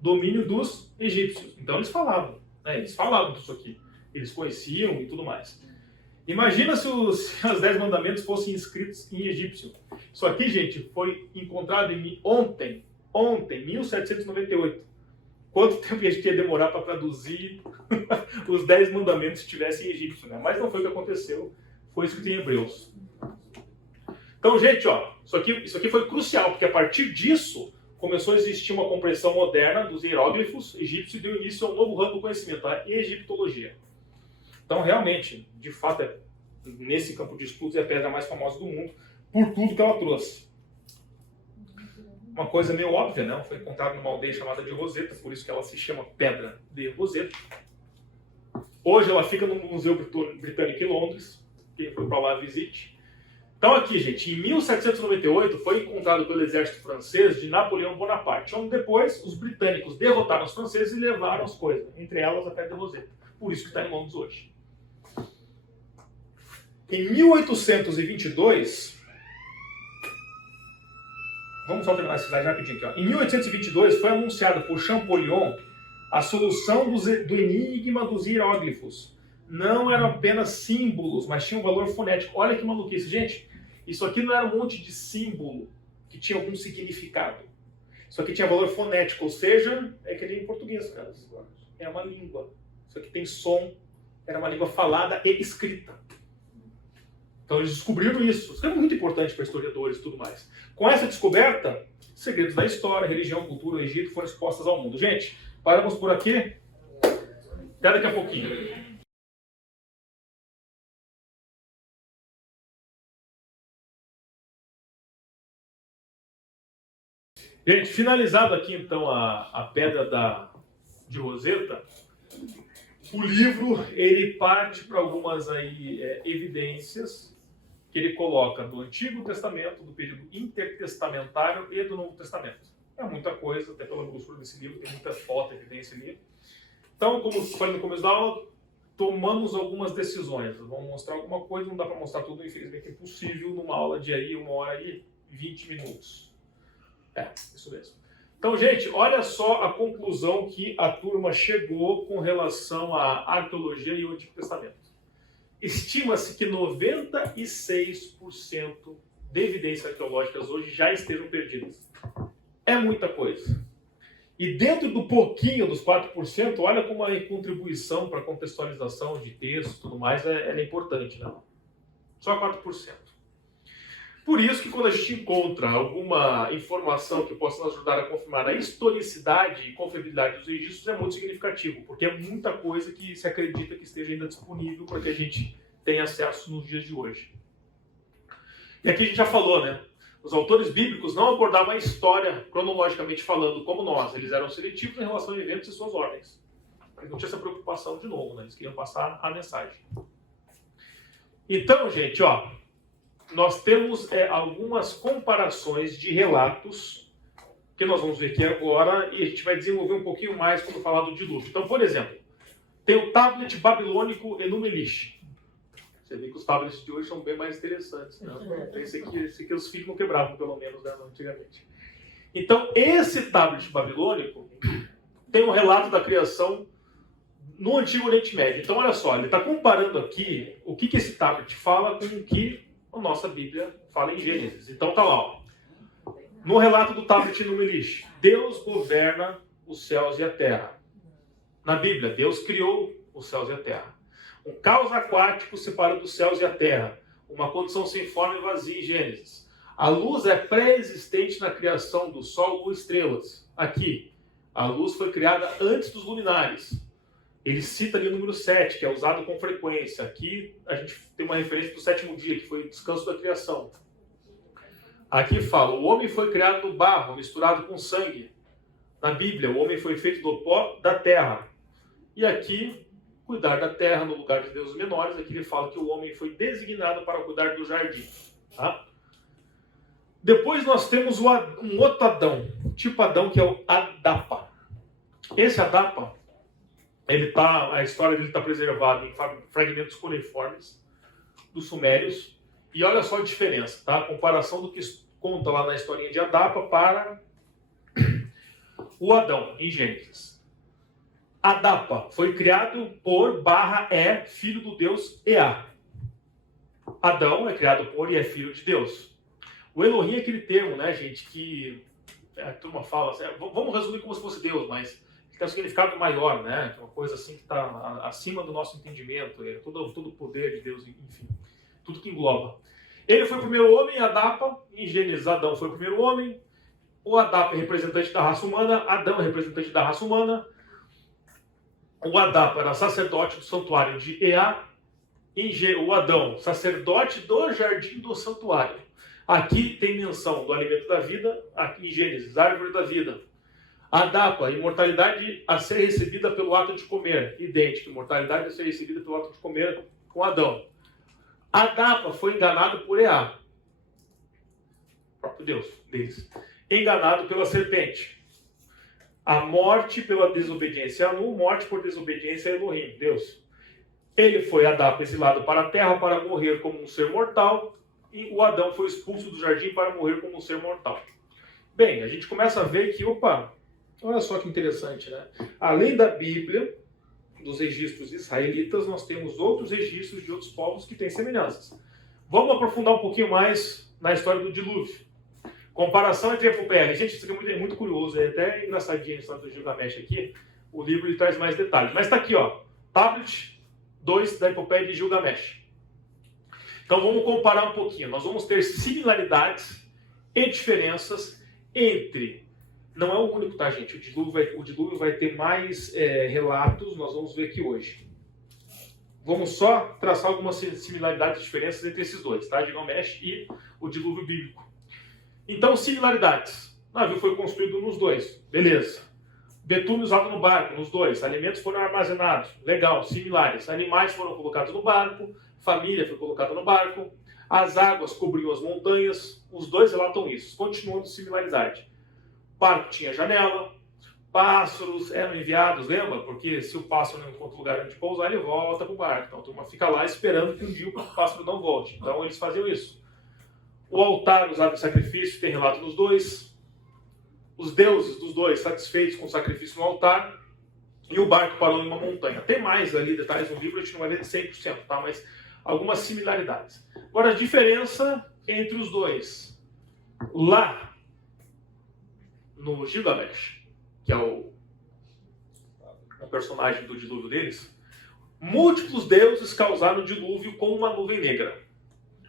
domínio dos egípcios. Então eles falavam, né? Eles falavam disso aqui. Eles conheciam e tudo mais. Imagina se os 10 mandamentos fossem escritos em egípcio. Isso aqui, gente, foi encontrado ontem, 1798. Quanto tempo a gente ia demorar para traduzir os 10 mandamentos se tivesse em egípcio, né? Mas não foi o que aconteceu, foi escrito em hebreus. Então, gente, ó, isso aqui foi crucial, porque a partir disso começou a existir uma compreensão moderna dos hieróglifos egípcios e deu início a um novo ramo do conhecimento, a egiptologia. Então, realmente, de fato, nesse campo de estudos, é a pedra mais famosa do mundo, por tudo que ela trouxe. Uma coisa meio óbvia, não? Foi encontrada numa aldeia chamada de Roseta, por isso que ela se chama Pedra de Roseta. Hoje ela fica no Museu Britânico em Londres, quem for para lá visite. Então aqui, gente, em 1798 foi encontrado pelo exército francês de Napoleão Bonaparte, onde depois os britânicos derrotaram os franceses e levaram as coisas, entre elas a Pedra de Roseta. Por isso que está em Londres hoje. Em 1822, vamos só terminar esse slide rapidinho aqui. Ó. Em 1822 foi anunciado por Champollion a solução do enigma dos hieróglifos. Não eram apenas símbolos, mas tinham um valor fonético. Olha que maluquice, gente. Isso aqui não era um monte de símbolo que tinha algum significado. Isso aqui tinha valor fonético, ou seja, é que nem em português, cara. É uma língua. Isso aqui tem som, era uma língua falada e escrita. Então eles descobriram isso. Isso é muito importante para historiadores e tudo mais. Com essa descoberta, segredos da história, religião, cultura, o Egito foram expostas ao mundo. Gente, paramos por aqui. Até daqui a pouquinho. Gente, finalizado aqui então a pedra de Roseta, o livro ele parte para algumas aí, evidências que ele coloca do Antigo Testamento, do período intertestamentário e do Novo Testamento. É muita coisa, até pela grossura desse livro, tem muita foto, evidência ali. Então, como falei no começo da aula, tomamos algumas decisões. Vamos mostrar alguma coisa, não dá para mostrar tudo, infelizmente é impossível numa aula de aí 1h20 minutos. Isso mesmo. Então, gente, olha só a conclusão que a turma chegou com relação à arqueologia e ao Antigo Testamento. Estima-se que 96% de evidências arqueológicas hoje já estejam perdidas. É muita coisa. E dentro do pouquinho, dos 4%, olha como a contribuição para a contextualização de texto e tudo mais ela é importante, né? Só 4%. Por isso que quando a gente encontra alguma informação que possa nos ajudar a confirmar a historicidade e confiabilidade dos registros, é muito significativo, porque é muita coisa que se acredita que esteja ainda disponível para que a gente tenha acesso nos dias de hoje. E aqui a gente já falou, né? Os autores bíblicos não abordavam a história cronologicamente falando como nós. Eles eram seletivos em relação a eventos e suas ordens. Eles não tinham essa preocupação de novo, né? Eles queriam passar a mensagem. Então, gente, ó, nós temos algumas comparações de relatos que nós vamos ver aqui agora e a gente vai desenvolver um pouquinho mais quando falar do dilúvio. Então, por exemplo, tem o tablet babilônico Enuma-Elish. Você vê que os tablets de hoje são bem mais interessantes. Né? Esse aqui os filhos não quebravam, pelo menos, né, antigamente. Então, esse tablet babilônico tem um relato da criação no Antigo Oriente Médio. Então, olha só, ele está comparando aqui o que esse tablet fala com o que a nossa Bíblia fala em Gênesis. Então, tá lá, ó. No relato do tablet Enuma-Elish, Deus governa os céus e a terra. Na Bíblia, Deus criou os céus e a terra. Um caos aquático separa dos céus e a terra. Uma condição sem forma e vazia em Gênesis. A luz é pré-existente na criação do Sol ou estrelas. Aqui, a luz foi criada antes dos luminares. Ele cita ali o número 7, que é usado com frequência. Aqui a gente tem uma referência do sétimo dia, que foi o descanso da criação. Aqui fala, o homem foi criado do barro, misturado com sangue. Na Bíblia, o homem foi feito do pó da terra. E aqui, cuidar da terra no lugar de deuses menores. Aqui ele fala que o homem foi designado para cuidar do jardim. Tá? Depois nós temos um outro Adão, tipo Adão, que é o Adapa. Esse Adapa, a história dele está preservada em fragmentos cuneiformes dos sumérios. E olha só a diferença, tá? A comparação do que conta lá na historinha de Adapa para o Adão, em Gênesis. Adapa foi criado por /é, filho do deus Ea. Adão é criado por e é filho de Deus. O Elohim é aquele termo, né, gente, que a turma fala, assim, vamos resumir como se fosse Deus, mas tem um significado maior, né? Uma coisa assim que está acima do nosso entendimento, todo o poder de Deus, enfim, tudo que engloba. Ele foi o primeiro homem, Adapa, em Gênesis Adão foi o primeiro homem, o Adapa é representante da raça humana, Adão é representante da raça humana, o Adapa era sacerdote do santuário de Ea, o Adão, sacerdote do jardim do santuário. Aqui tem menção do alimento da vida, aqui em Gênesis, árvore da vida. Adapa, imortalidade a ser recebida pelo ato de comer, idêntico, imortalidade a ser recebida pelo ato de comer com Adão. Adapa foi enganado por Ea, o próprio Deus deles, enganado pela serpente. A morte pela desobediência a Anu, morte por desobediência a Elohim, Deus. Ele foi Adapa exilado para a terra para morrer como um ser mortal, e o Adão foi expulso do jardim para morrer como um ser mortal. Bem, a gente começa a ver que, olha só que interessante, né? Além da Bíblia, dos registros israelitas, nós temos outros registros de outros povos que têm semelhanças. Vamos aprofundar um pouquinho mais na história do dilúvio. Comparação entre a epopeia. Gente, isso aqui é muito curioso, é até engraçadinho a história do Gilgamesh aqui. O livro ele traz mais detalhes. Mas está aqui, ó, Tablet 2 da epopeia de Gilgamesh. Então vamos comparar um pouquinho. Nós vamos ter similaridades e diferenças entre... Não é o único, tá, gente? O dilúvio vai ter mais relatos, nós vamos ver aqui hoje. Vamos só traçar algumas similaridades e diferenças entre esses dois, tá? Gilgamesh e o dilúvio bíblico. Então, similaridades. O navio foi construído nos dois. Beleza. Betume usado no barco, nos dois. Alimentos foram armazenados. Legal, similares. Animais foram colocados no barco. Família foi colocada no barco. As águas cobriam as montanhas. Os dois relatam isso. Continuando similaridade. O barco tinha janela. Pássaros eram enviados, lembra? Porque se o pássaro não encontra lugar onde pousar, ele volta para o barco. Então a turma fica lá esperando que um dia o pássaro não volte. Então eles faziam isso. O altar usado em sacrifício tem relato nos dois. Os deuses dos dois satisfeitos com o sacrifício no altar. E o barco parou em uma montanha. Tem mais ali detalhes no livro, a gente não vai ver de 100%, tá? Mas algumas similaridades. Agora a diferença entre os dois. Lá no Gilgamesh, que é o personagem do dilúvio deles, múltiplos deuses causaram o dilúvio com uma nuvem negra.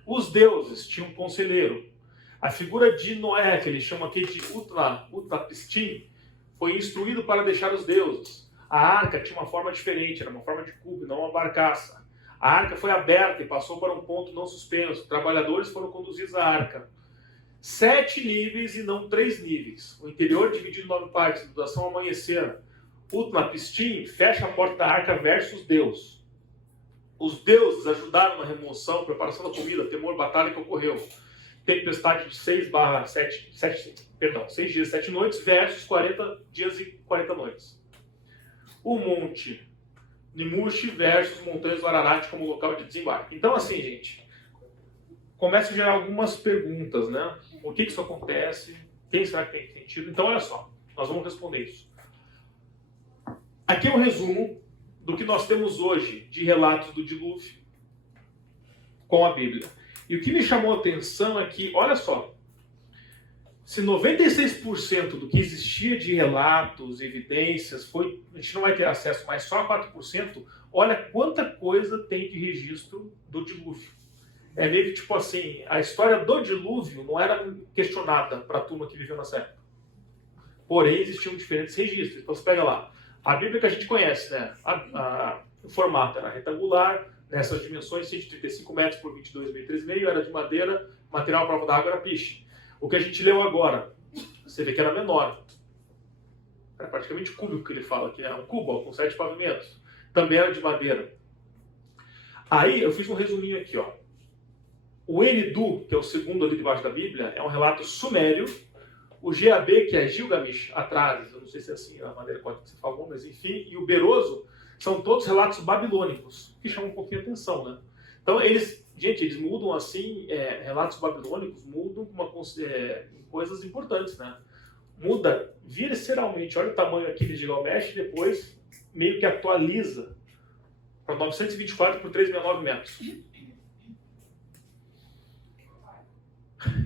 Os deuses tinham um conselheiro. A figura de Noé, que eles chamam aqui de Utnapishtim, foi instruído para deixar os deuses. A arca tinha uma forma diferente, era uma forma de cubo, não uma barcaça. A arca foi aberta e passou para um ponto não suspenso. Trabalhadores foram conduzidos à arca. 7 níveis e não 3 níveis. O interior dividido em 9 partes, duração amanhecer. Utnapishtim fecha a porta da arca versus Deus. Os deuses ajudaram na remoção, preparação da comida, temor, batalha que ocorreu. Tempestade de 6 dias e 7 noites versus 40 dias e 40 noites. O monte Nimushi versus montanhas do Ararat como local de desembarque. Então assim, gente, começa a gerar algumas perguntas, né? Por que isso acontece? Quem será que tem sentido? Então olha só, nós vamos responder isso. Aqui é um resumo do que nós temos hoje de relatos do dilúvio com a Bíblia. E o que me chamou a atenção é que, olha só, se 96% do que existia de relatos, evidências, a gente não vai ter acesso, mas só a 4%, olha quanta coisa tem de registro do dilúvio. É meio que tipo assim, a história do dilúvio não era questionada para a turma que viveu nessa época. Porém, existiam diferentes registros. Então você pega lá, a Bíblia que a gente conhece, né? O formato era retangular, nessas dimensões, 135 metros por 22,3 meio, era de madeira, material prova d'água era piche. O que a gente leu agora, você vê que era menor. Era praticamente cúbico que ele fala, que é um cubo ó, com 7 pavimentos. Também era de madeira. Aí eu fiz um resuminho aqui, ó. O Enidu, que é o segundo ali debaixo da Bíblia, é um relato sumério. O GAB, que é Gilgamesh, atrás, eu não sei se é assim a maneira que você falou, mas enfim, e o Beroso, são todos relatos babilônicos, que chamam um pouquinho a atenção, né? Então, eles mudam assim, relatos babilônicos mudam coisas importantes, né? Muda visceralmente, olha o tamanho aqui de Gilgamesh, e depois meio que atualiza para 924 por 369 metros.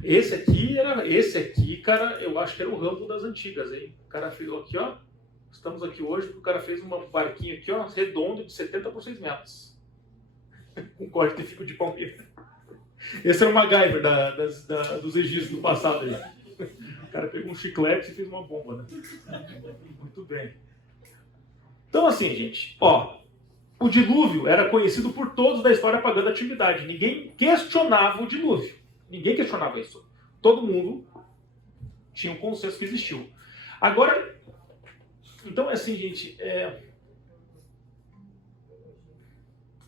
Esse aqui, cara, eu acho que era o Rambo das antigas, hein? O cara fez aqui, ó. Estamos aqui hoje porque o cara fez um barquinho aqui, ó, redondo de 70 por 6 metros. Com corte de fio de palmeira. Esse era o MacGyver dos egípcios do passado aí. O cara pegou um chiclete e fez uma bomba, né? Muito bem. Então assim, gente, ó, o dilúvio era conhecido por todos da história pagã da antiguidade. Ninguém questionava o dilúvio. Ninguém questionava isso. Todo mundo tinha um consenso que existiu. Agora, então é assim, gente,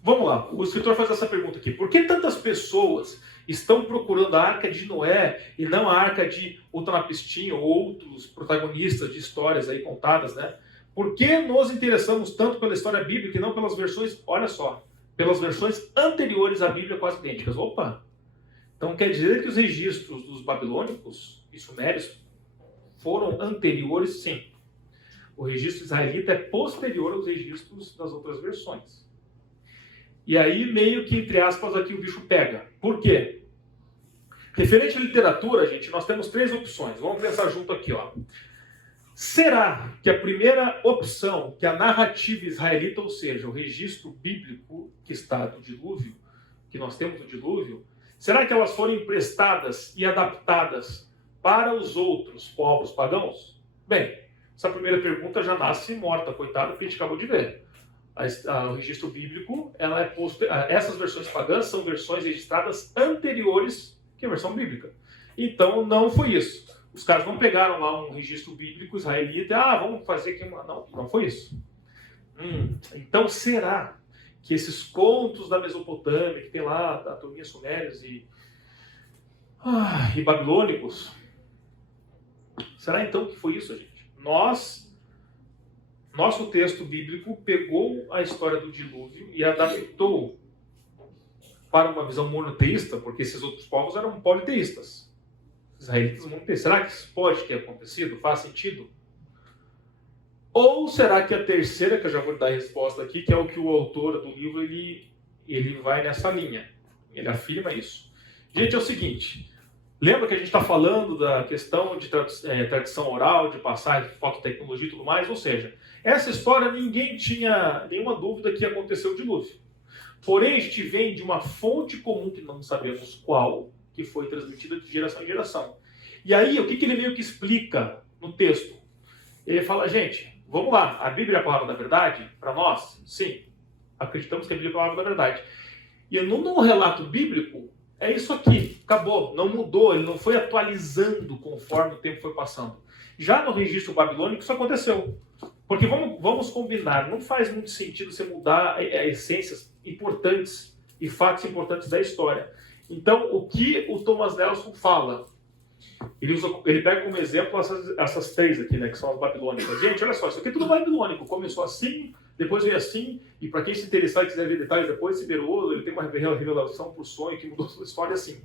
vamos lá, o escritor faz essa pergunta aqui. Por que tantas pessoas estão procurando a Arca de Noé e não a Arca de Utnapishtim ou outros protagonistas de histórias aí contadas, né? Por que nos interessamos tanto pela história bíblica e não pelas versões, olha só, pelas versões anteriores à Bíblia quase idênticas? Opa! Então quer dizer que os registros dos babilônicos e sumérios foram anteriores, sim. O registro israelita é posterior aos registros das outras versões. E aí, meio que, entre aspas, aqui o bicho pega. Por quê? Referente à literatura, gente, nós temos 3 opções. Vamos pensar junto aqui, ó. Será que a primeira opção, que a narrativa israelita, ou seja, o registro bíblico que está do dilúvio, que nós temos do dilúvio, será que elas foram emprestadas e adaptadas para os outros povos pagãos? Bem, essa primeira pergunta já nasce morta, coitado, que a gente acabou de ver. O registro bíblico, essas versões pagãs são versões registradas anteriores que a versão bíblica. Então, não foi isso. Os caras não pegaram lá um registro bíblico israelita e, vamos fazer aqui uma... Não, não foi isso. Então, será que esses contos da Mesopotâmia, que tem lá a turminha sumérios e babilônicos, será então que foi isso, gente? Nosso texto bíblico pegou a história do dilúvio e adaptou para uma visão monoteísta, porque esses outros povos eram politeístas. Israelitas monoteístas. Será que isso pode ter acontecido? Faz sentido? Ou será que a terceira, que eu já vou dar a resposta aqui, que é o que o autor do livro ele vai nessa linha. Ele afirma isso. Gente, é o seguinte. Lembra que a gente está falando da questão de tradição oral, de passagem, foco em tecnologia e tudo mais? Ou seja, essa história ninguém tinha nenhuma dúvida que aconteceu o dilúvio. Porém, a gente vem de uma fonte comum que não sabemos qual, que foi transmitida de geração em geração. E aí, o que ele meio que explica no texto? Ele fala, gente, vamos lá, a Bíblia é a palavra da verdade? Para nós, sim. Acreditamos que a Bíblia é a palavra da verdade. E no relato bíblico, é isso aqui, acabou, não mudou, ele não foi atualizando conforme o tempo foi passando. Já no registro babilônico isso aconteceu. Porque vamos combinar, não faz muito sentido você mudar essências importantes e fatos importantes da história. Então, o que o Thomas Nelson fala? Ele pega como exemplo essas três aqui, né, que são as babilônicas. Gente, olha só, isso aqui é tudo babilônico. Começou assim, depois veio assim, e para quem se interessar e quiser ver detalhes depois, esse Beroso, ele tem uma revelação por sonho que mudou a história assim.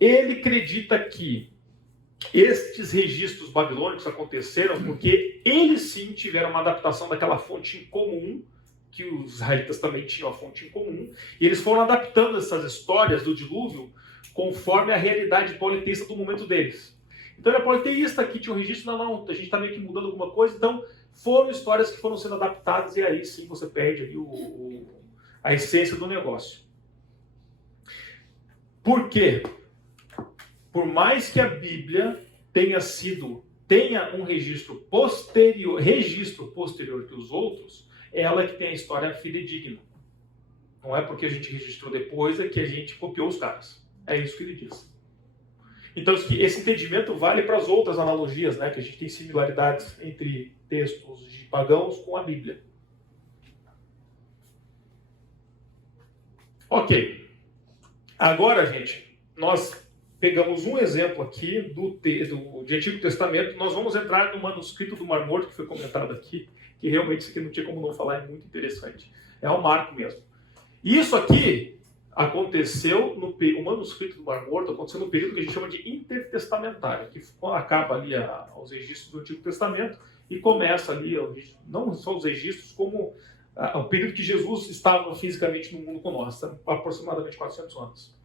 Ele acredita que estes registros babilônicos aconteceram porque eles sim tiveram uma adaptação daquela fonte em comum, que os israelitas também tinham a fonte em comum, e eles foram adaptando essas histórias do dilúvio conforme a realidade politeísta do momento deles. Então ele é politeísta, aqui tinha um registro, não, a gente está meio que mudando alguma coisa, então foram histórias que foram sendo adaptadas e aí sim você perde ali a essência do negócio. Por quê? Por mais que a Bíblia tenha um registro posterior que os outros, é ela que tem a história fidedigna. Não é porque a gente registrou depois é que a gente copiou os caras. É isso que ele diz. Então, esse entendimento vale para as outras analogias, né? Que a gente tem similaridades entre textos de pagãos com a Bíblia. Ok. Agora, gente, nós pegamos um exemplo aqui de Antigo Testamento. Nós vamos entrar no manuscrito do Mar Morto, que foi comentado aqui, que realmente isso aqui não tinha como não falar, é muito interessante. É um marco mesmo. Isso aqui aconteceu o manuscrito do Mar Morto aconteceu no período que a gente chama de intertestamentário, que acaba ali os registros do Antigo Testamento e começa ali, não só os registros, como o período que Jesus estava fisicamente no mundo conosco, aproximadamente 400 anos.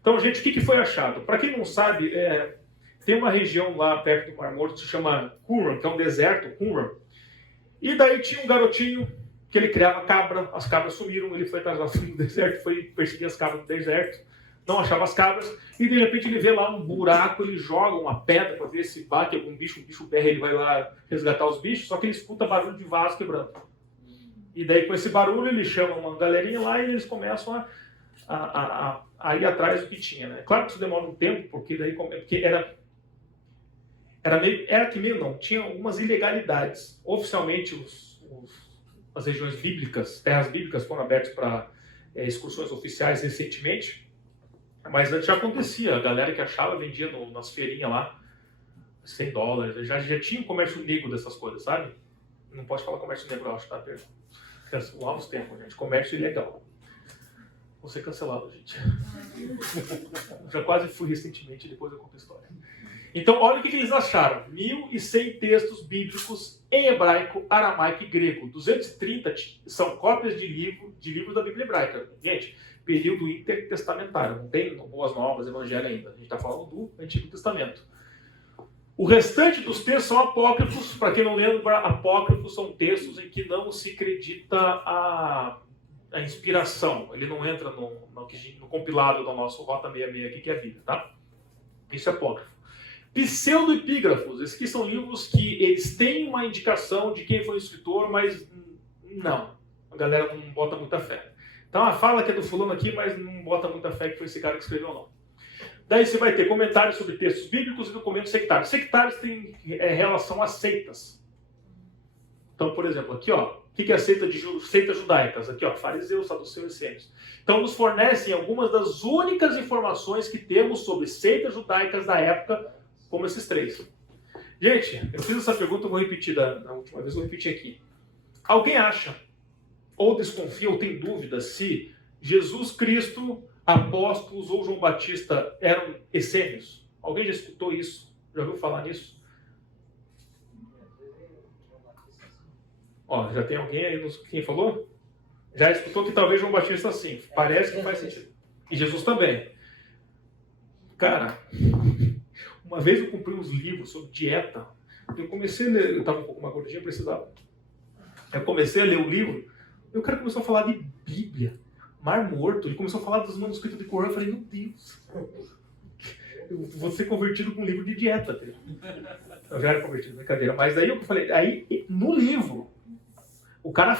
Então, gente, o que foi achado? Para quem não sabe, tem uma região lá perto do Mar Morto que se chama Qumran, que é um deserto, Qumran. E daí tinha um garotinho que ele criava cabra, as cabras sumiram, ele foi atrás do deserto, foi perseguir as cabras no deserto, não achava as cabras, e de repente ele vê lá um buraco, ele joga uma pedra para ver se bate algum bicho, um bicho berra, ele vai lá resgatar os bichos, só que ele escuta barulho de vaso quebrando. E daí com esse barulho ele chama uma galerinha lá e eles começam a ir atrás do que tinha, né? Claro que isso demora um tempo, porque tinha algumas ilegalidades. Oficialmente as regiões bíblicas, terras bíblicas foram abertas para excursões oficiais recentemente, mas antes já acontecia, a galera que achava vendia nas feirinhas lá, $100, já tinha um comércio negro dessas coisas, sabe? Não pode falar comércio negro, eu acho, tá? Lá nos tempos, gente, comércio ilegal. Vou ser cancelado, gente. Já quase fui recentemente, depois eu conto a história. Então, olha o que eles acharam. 1.100 textos bíblicos em hebraico, aramaico e grego. 230 são cópias de livros da Bíblia hebraica. Gente, período intertestamentário. Não tem Boas Novas, Evangelho ainda. A gente está falando do Antigo Testamento. O restante dos textos são apócrifos. Para quem não lembra, apócrifos são textos em que não se acredita a inspiração. Ele não entra no compilado do nosso Rota 66 aqui, que é a Bíblia, tá? Isso é apócrifo. Pseudoepígrafos, esses aqui são livros que eles têm uma indicação de quem foi o escritor, mas não, a galera não bota muita fé. Então, fala que é do fulano aqui, mas não bota muita fé que foi esse cara que escreveu, não. Daí você vai ter comentários sobre textos bíblicos e documentos sectários. Sectários têm relação a seitas. Então, por exemplo, aqui, ó, o que é a seitas judaicas? Aqui, ó, fariseus, saduceus e essênios. Então, nos fornecem algumas das únicas informações que temos sobre seitas judaicas da época, como esses três. Gente, eu fiz essa pergunta, eu vou repetir na última vez, eu vou repetir aqui. Alguém acha, ou desconfia, ou tem dúvida se Jesus Cristo, apóstolos ou João Batista eram essênios? Alguém já escutou isso? Já ouviu falar nisso? Ó, já tem alguém aí, quem falou? Já escutou que talvez João Batista sim. Parece que faz sentido. E Jesus também. Cara, uma vez eu comprei uns livros sobre dieta. Eu comecei a ler, eu estava um pouco mais gordinho, precisava. Eu comecei a ler o livro, e o cara começou a falar de Bíblia, Mar Morto, ele começou a falar dos manuscritos de Corão. Eu falei, meu Deus, eu vou ser convertido com um livro de dieta. Eu já era convertido, brincadeira. Mas daí eu falei, aí no livro, o cara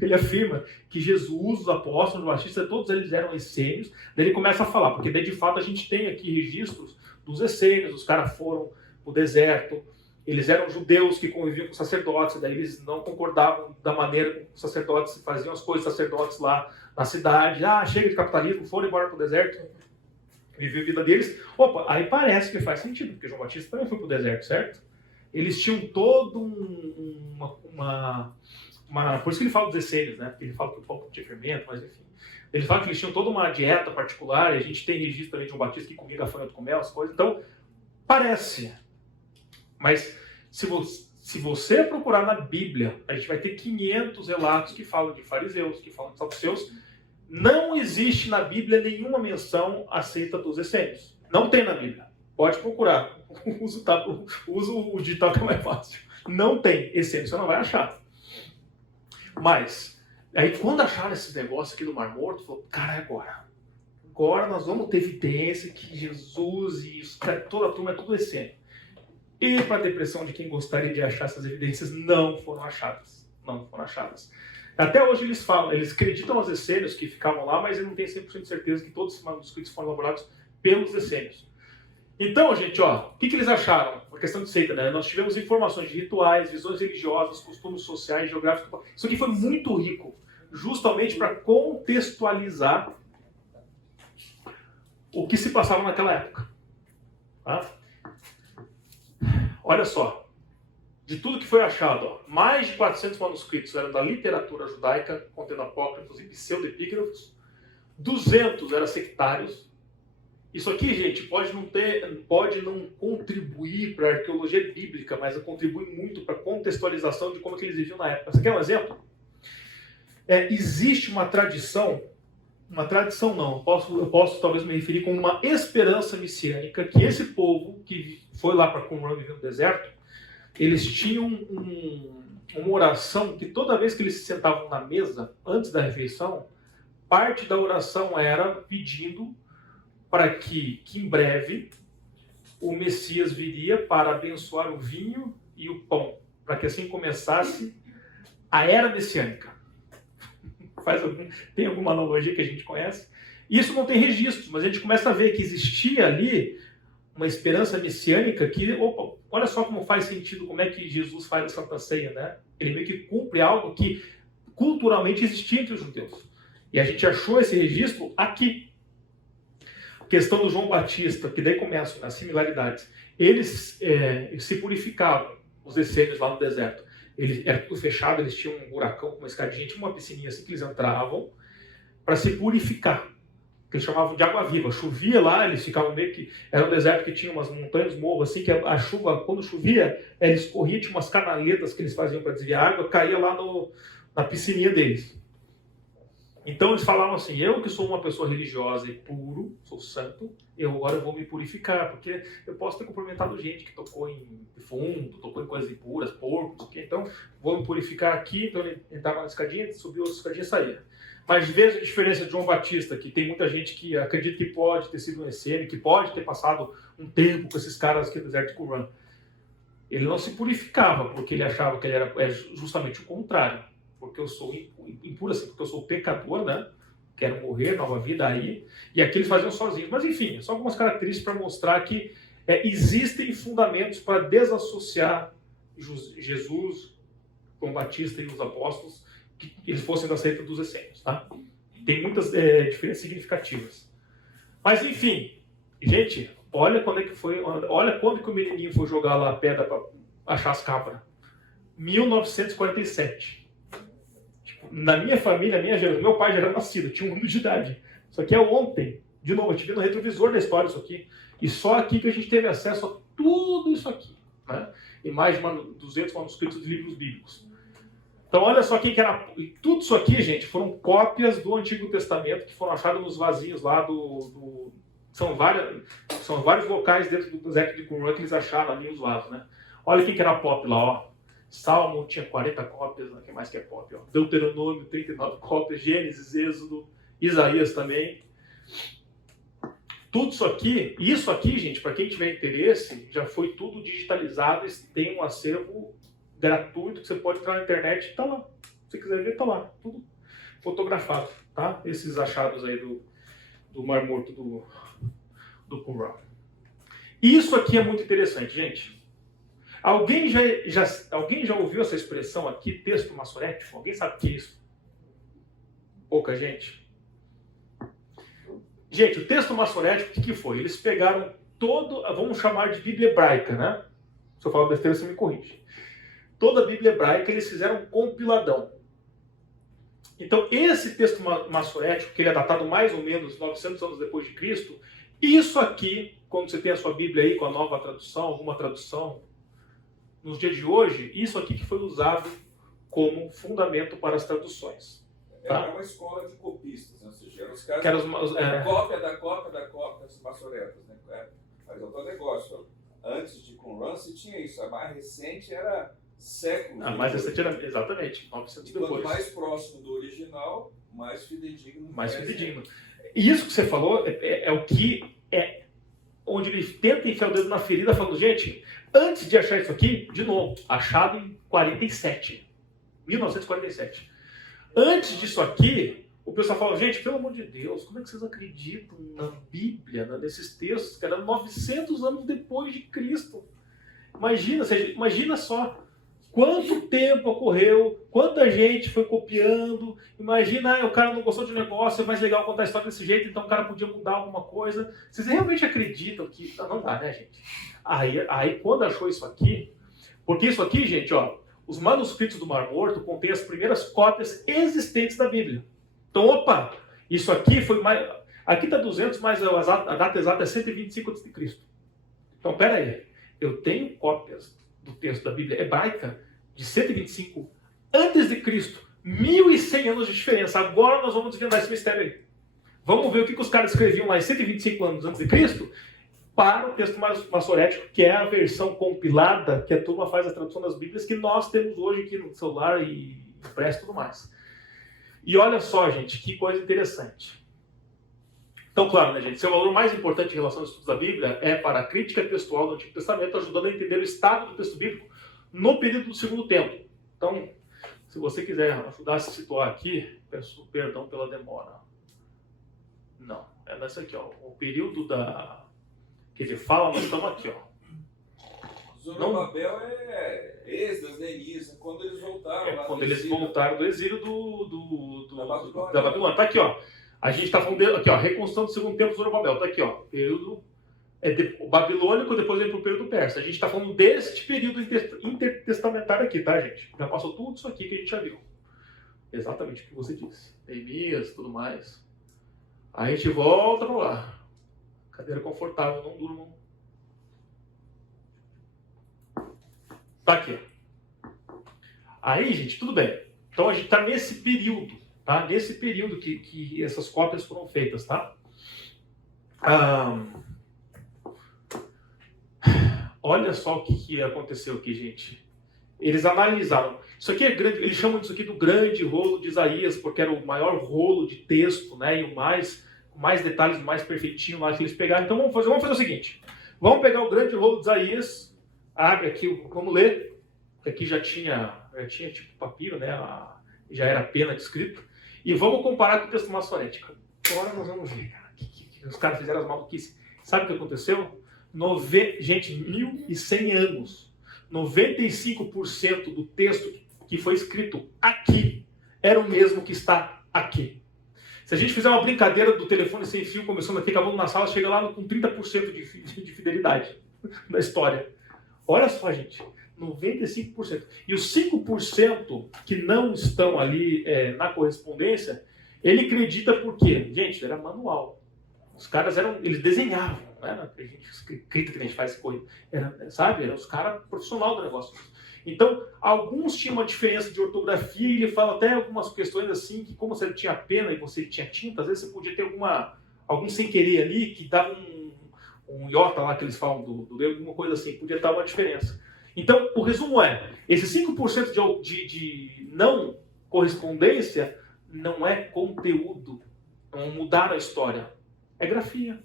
ele afirma que Jesus, os apóstolos, os batistas, todos eles eram essênios. Daí ele começa a falar, porque daí de fato a gente tem aqui registros dos essênios, os caras foram pro deserto, eles eram judeus que conviviam com sacerdotes, daí eles não concordavam da maneira como os sacerdotes faziam as coisas, sacerdotes lá na cidade, chega de capitalismo, foram embora pro deserto, viviam a vida deles. Opa, aí parece que faz sentido, porque João Batista também foi pro deserto, certo? Eles tinham todo por isso que ele fala dos essênios, né? Porque ele fala que o pão tinha fermento, mas enfim. Ele fala que eles tinham toda uma dieta particular, e a gente tem registro também de João Batista que comia gafanhoto com mel, as coisas. Então, parece. Mas, se você procurar na Bíblia, a gente vai ter 500 relatos que falam de fariseus, que falam de saduceus. Não existe na Bíblia nenhuma menção à seita dos essênios. Não tem na Bíblia. Pode procurar. Usa o digital que é mais fácil. Não tem essênio, você não vai achar. Mas, aí quando acharam esse negócio aqui do Mar Morto, falou, cara, é agora. Agora nós vamos ter evidência que Jesus e toda a turma é tudo essênio. E para a depressão de quem gostaria de achar essas evidências, não foram achadas. Não foram achadas. Até hoje eles falam, eles acreditam aos essênios que ficavam lá, mas eles não têm 100% de certeza que todos esses manuscritos foram elaborados pelos essênios. Então, gente, ó, o que eles acharam? A questão de seita, né? Nós tivemos informações de rituais, visões religiosas, costumes sociais, geográficos. Isso aqui foi muito rico, justamente para contextualizar o que se passava naquela época. Tá? Olha só, de tudo que foi achado, ó, mais de 400 manuscritos eram da literatura judaica, contendo apócrifos e pseudoepígrafos, 200 eram sectários. Isso aqui, gente, pode não contribuir para a arqueologia bíblica, mas contribui muito para a contextualização de como que eles viviam na época. Você quer um exemplo? Existe uma tradição não, eu posso talvez me referir como uma esperança messiânica, que esse povo que foi lá para Qumran viver no deserto, eles tinham uma oração que toda vez que eles se sentavam na mesa, antes da refeição, parte da oração era pedindo para que em breve o Messias viria para abençoar o vinho e o pão, para que assim começasse a era messiânica. Tem alguma analogia que a gente conhece? Isso não tem registro, mas a gente começa a ver que existia ali uma esperança messiânica que, olha só como faz sentido, como é que Jesus faz a Santa Ceia, né? Ele meio que cumpre algo que culturalmente existia entre os judeus. E a gente achou esse registro aqui. Questão do João Batista, que daí começam as similaridades. Eles se purificavam, os essênios lá no deserto. Era tudo fechado, eles tinham um buracão com uma escadinha, tinha uma piscininha assim que eles entravam para se purificar, que eles chamavam de água viva. Chovia lá, eles ficavam meio que... Era um deserto que tinha umas montanhas, morros, assim, que a chuva, quando chovia, ela escorria, tinha umas canaletas que eles faziam para desviar a água, caía lá na piscininha deles. Então eles falavam assim, eu que sou uma pessoa religiosa e puro, sou santo, eu agora vou me purificar, porque eu posso ter cumprimentado gente que tocou em defunto, tocou em coisas impuras, porcos, então vou me purificar aqui. Então ele entrava na escadinha, subiu a escadinha e saía. Mas veja a diferença de João Batista, que tem muita gente que acredita que pode ter sido um essênio, que pode ter passado um tempo com esses caras aqui do deserto de Qumran. Ele não se purificava, porque ele achava que ele era justamente o contrário. Porque eu sou impuro assim, porque eu sou pecador, né? quero morrer, nova vida aí, e aqui eles faziam sozinhos. Mas enfim, só algumas características para mostrar que existem fundamentos para desassociar Jesus, João Batista e os apóstolos, que eles fossem da seita dos essênios, tá? Tem muitas diferenças significativas. Mas enfim, gente, olha quando que o menininho foi jogar lá a pedra para achar as cabras. 1947. Tipo, na minha família, meu pai já era nascido, tinha 1 ano de idade. Isso aqui é ontem. De novo, a gente viu no retrovisor da história isso aqui. E só aqui que a gente teve acesso a tudo isso aqui, né? E mais de 200 manuscritos de livros bíblicos. Então, olha só quem que era. Tudo isso aqui, gente, foram cópias do Antigo Testamento que foram achadas nos vasinhos lá São vários locais dentro do deserto de Qumran que eles acharam ali os vasos, né? Olha quem que era pop lá, ó. Salmo tinha 40 cópias, né? Quem mais que é pop? Ó? Deuteronômio, 39 cópias, Gênesis, Êxodo, Isaías também. Tudo isso aqui, gente, para quem tiver interesse, já foi tudo digitalizado e tem um acervo gratuito que você pode entrar na internet e tá lá. Se você quiser ver, tá lá. Tudo fotografado, tá? Esses achados aí do Mar Morto do Qumran. Isso aqui é muito interessante, gente. Alguém já ouviu essa expressão aqui, texto maçorético? Alguém sabe o que é isso? Pouca gente. Gente, o texto maçorético, o que foi? Eles pegaram vamos chamar de Bíblia hebraica, né? Se eu falar besteira, você me corrige. Toda a Bíblia hebraica, eles fizeram um compiladão. Então, esse texto maçorético, que ele é datado mais ou menos 900 anos depois de Cristo, isso aqui, quando você tem a sua Bíblia aí com a nova tradução, alguma tradução, nos dias de hoje, isso aqui que foi usado como fundamento para as traduções. Tá? Era uma escola de copistas, né? Ou seja, eram os caras cópia da cópia das maçoretas, né? Mas outro negócio, antes de Qumran se tinha isso, a mais recente era séculos. A mais recente era, exatamente, 900 depois. Quanto mais próximo do original, mais fidedigno. Mais fidedigno. E isso que você falou é o que onde ele tenta enfiar o dedo na ferida, falando, gente, antes de achar isso aqui, de novo, achado em 1947. Antes disso aqui, o pessoal fala, gente, pelo amor de Deus, como é que vocês acreditam na Bíblia, nesses textos, que eram 900 anos depois de Cristo? Imagina só quanto tempo ocorreu, quanta gente foi copiando. Imagina, o cara não gostou de um negócio, é mais legal contar a história desse jeito, então o cara podia mudar alguma coisa. Vocês realmente acreditam que... Não dá, né, gente? Aí quando achou isso aqui, porque isso aqui, gente, ó, os manuscritos do Mar Morto contêm as primeiras cópias existentes da Bíblia. Então, opa, isso aqui foi mais... Aqui está 200, mas a data exata é 125 a.C. Então, pera aí. Eu tenho cópias do texto da Bíblia hebraica de 125 antes de Cristo. 1.100 anos de diferença. Agora nós vamos desvendar esse mistério aí. Vamos ver o que os caras escreviam lá em 125 anos antes de Cristo para o texto maçorético, que é a versão compilada que a turma faz a tradução das Bíblias que nós temos hoje aqui no celular e impresso e tudo mais. E olha só, gente, que coisa interessante. Então, claro, né, gente, seu valor mais importante em relação aos estudos da Bíblia é para a crítica textual do Antigo Testamento, ajudando a entender o estado do texto bíblico no período do Segundo Templo. Então, se você quiser ajudar a se situar aqui, peço perdão pela demora. Não, é nessa aqui, ó. O período que ele fala, nós estamos aqui, ó. Zorobabel é Esdras, Neemias, quando eles voltaram lá quando do eles exílio. voltaram do exílio Da da Babilônia. Tá aqui, ó. A gente está falando aqui, ó, reconstrução do Segundo Templo, Zorobabel. Tá aqui, ó. Período babilônico, depois vem para o período persa. A gente está falando deste período intertestamentário aqui, tá, gente? Já passou tudo isso aqui que a gente já viu. Exatamente o que você disse. Neemias, tudo mais. Aí a gente volta para lá. Cadeira confortável, não durmam. Tá aqui. Aí, gente, tudo bem. Então a gente está nesse período, tá? Nesse período que essas cópias foram feitas, tá? Olha só o que aconteceu aqui, gente. Eles analisaram. Isso aqui é grande, eles chamam isso aqui do grande rolo de Isaías, porque era o maior rolo de texto, né? E o mais detalhes, o mais perfeitinho lá que eles pegaram. Então vamos fazer o seguinte. Vamos pegar o grande rolo de Isaías. Abre aqui, vamos ler. Aqui já tinha tipo papiro, né? Já era pena de escrito. E vamos comparar com o texto maçorético. Agora nós vamos ver, cara, que os caras fizeram as maluquices. Sabe o que aconteceu? Gente, 1.100 anos. 95% do texto que foi escrito aqui era o mesmo que está aqui. Se a gente fizer uma brincadeira do telefone sem fio, começando aqui, acabando na sala, chega lá com 30% de fidelidade da história. Olha só, gente, 95%. E os 5% que não estão ali na correspondência, ele acredita por quê? Gente, era manual. Os caras eles desenhavam, né? A gente escrita que a gente faz corrida. Eram os caras profissionais do negócio. Então, alguns tinham uma diferença de ortografia e ele fala até algumas questões assim, que como você tinha pena e você tinha tinta, às vezes você podia ter algum sem querer ali, que dava um iota lá que eles falam do dedo, alguma coisa assim, podia dar uma diferença. Então, o resumo esse 5% de não correspondência não é conteúdo, não mudar a história, é grafia,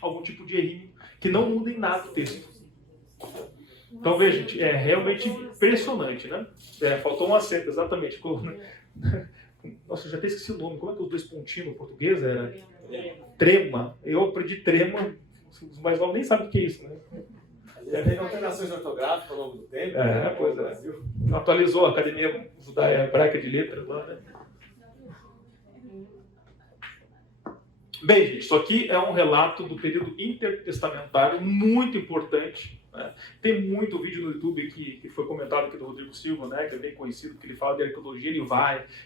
algum tipo de errinho, que não muda em nada o texto. Então, veja, gente, é realmente impressionante, né? Faltou um acento, exatamente. Nossa, eu já até esqueci o nome. Como é que os dois pontinhos no português era? Trema. Eu aprendi trema, os mais novos nem sabem o que é isso, né? Tem alterações ortográficas ao longo do tempo. Pois é. Brasil. Atualizou a Academia Judaica Hebraica de Letras lá, né? Bem, gente, isso aqui é um relato do período intertestamentário muito importante. Né? Tem muito vídeo no YouTube que foi comentado aqui do Rodrigo Silva, né? Que é bem conhecido, que ele fala de arqueologia,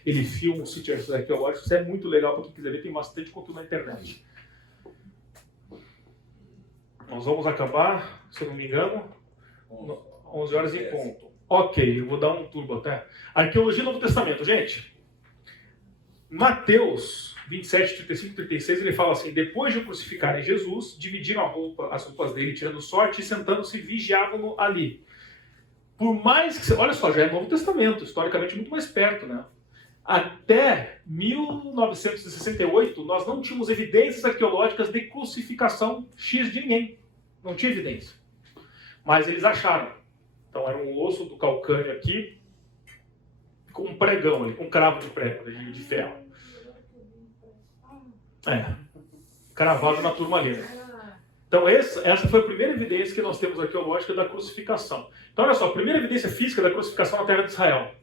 ele filma os sítios arqueológicos. Isso é muito legal para quem quiser ver, tem bastante conteúdo na internet. Nós vamos acabar, se eu não me engano, 11 horas em ponto. Ok, eu vou dar um turbo até. Arqueologia do Novo Testamento, gente. Mateus 27, 35 e 36, ele fala assim: depois de crucificarem Jesus, dividiram as roupas dele, tirando sorte, e sentando-se, vigiavam-no ali. Por mais que... Olha só, já é Novo Testamento, historicamente muito mais perto, né? Até 1968, nós não tínhamos evidências arqueológicas de crucificação X de ninguém. Não tinha evidência. Mas eles acharam. Então era um osso do calcânio aqui, com um pregão ali, com um cravo de prego, de ferro. Cravado na turmalina. Então essa foi a primeira evidência que nós temos arqueológica da crucificaão. Então olha só, a primeira evidência física da crucificação na terra de Israel.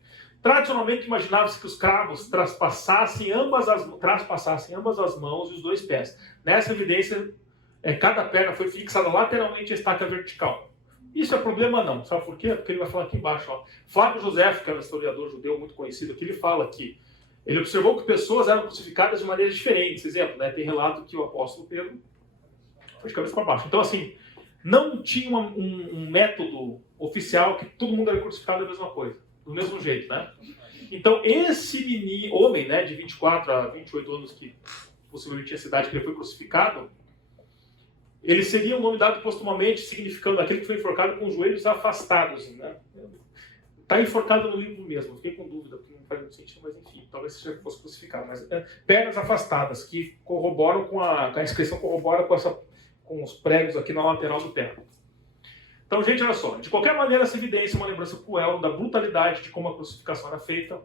Tradicionalmente imaginava-se que os cravos traspassassem ambas as mãos e os dois pés. Nessa evidência, cada perna foi fixada lateralmente à estaca vertical. Isso é problema não, sabe por quê? Porque ele vai falar aqui embaixo. Flávio José, que é um historiador judeu muito conhecido aqui, ele fala que ele observou que pessoas eram crucificadas de maneiras diferentes. Exemplo, né? Tem relato que o apóstolo Pedro foi de cabeça para baixo. Então, assim, não tinha um método oficial que todo mundo era crucificado da mesma coisa, do mesmo jeito, né? Então, esse homem, né, de 24 a 28 anos, que possivelmente tinha cidade que ele foi crucificado, ele seria um nome dado postumamente, significando aquele que foi enforcado com os joelhos afastados. Né? Está enforcado no livro mesmo, fiquei com dúvida, porque não faz muito sentido, mas enfim, talvez seja que fosse crucificado. Mas pernas afastadas, que corroboram com a inscrição, corrobora com os pregos aqui na lateral do pé. Então, gente, olha só, de qualquer maneira, essa evidência é uma lembrança cruel da brutalidade de como a crucificação era feita.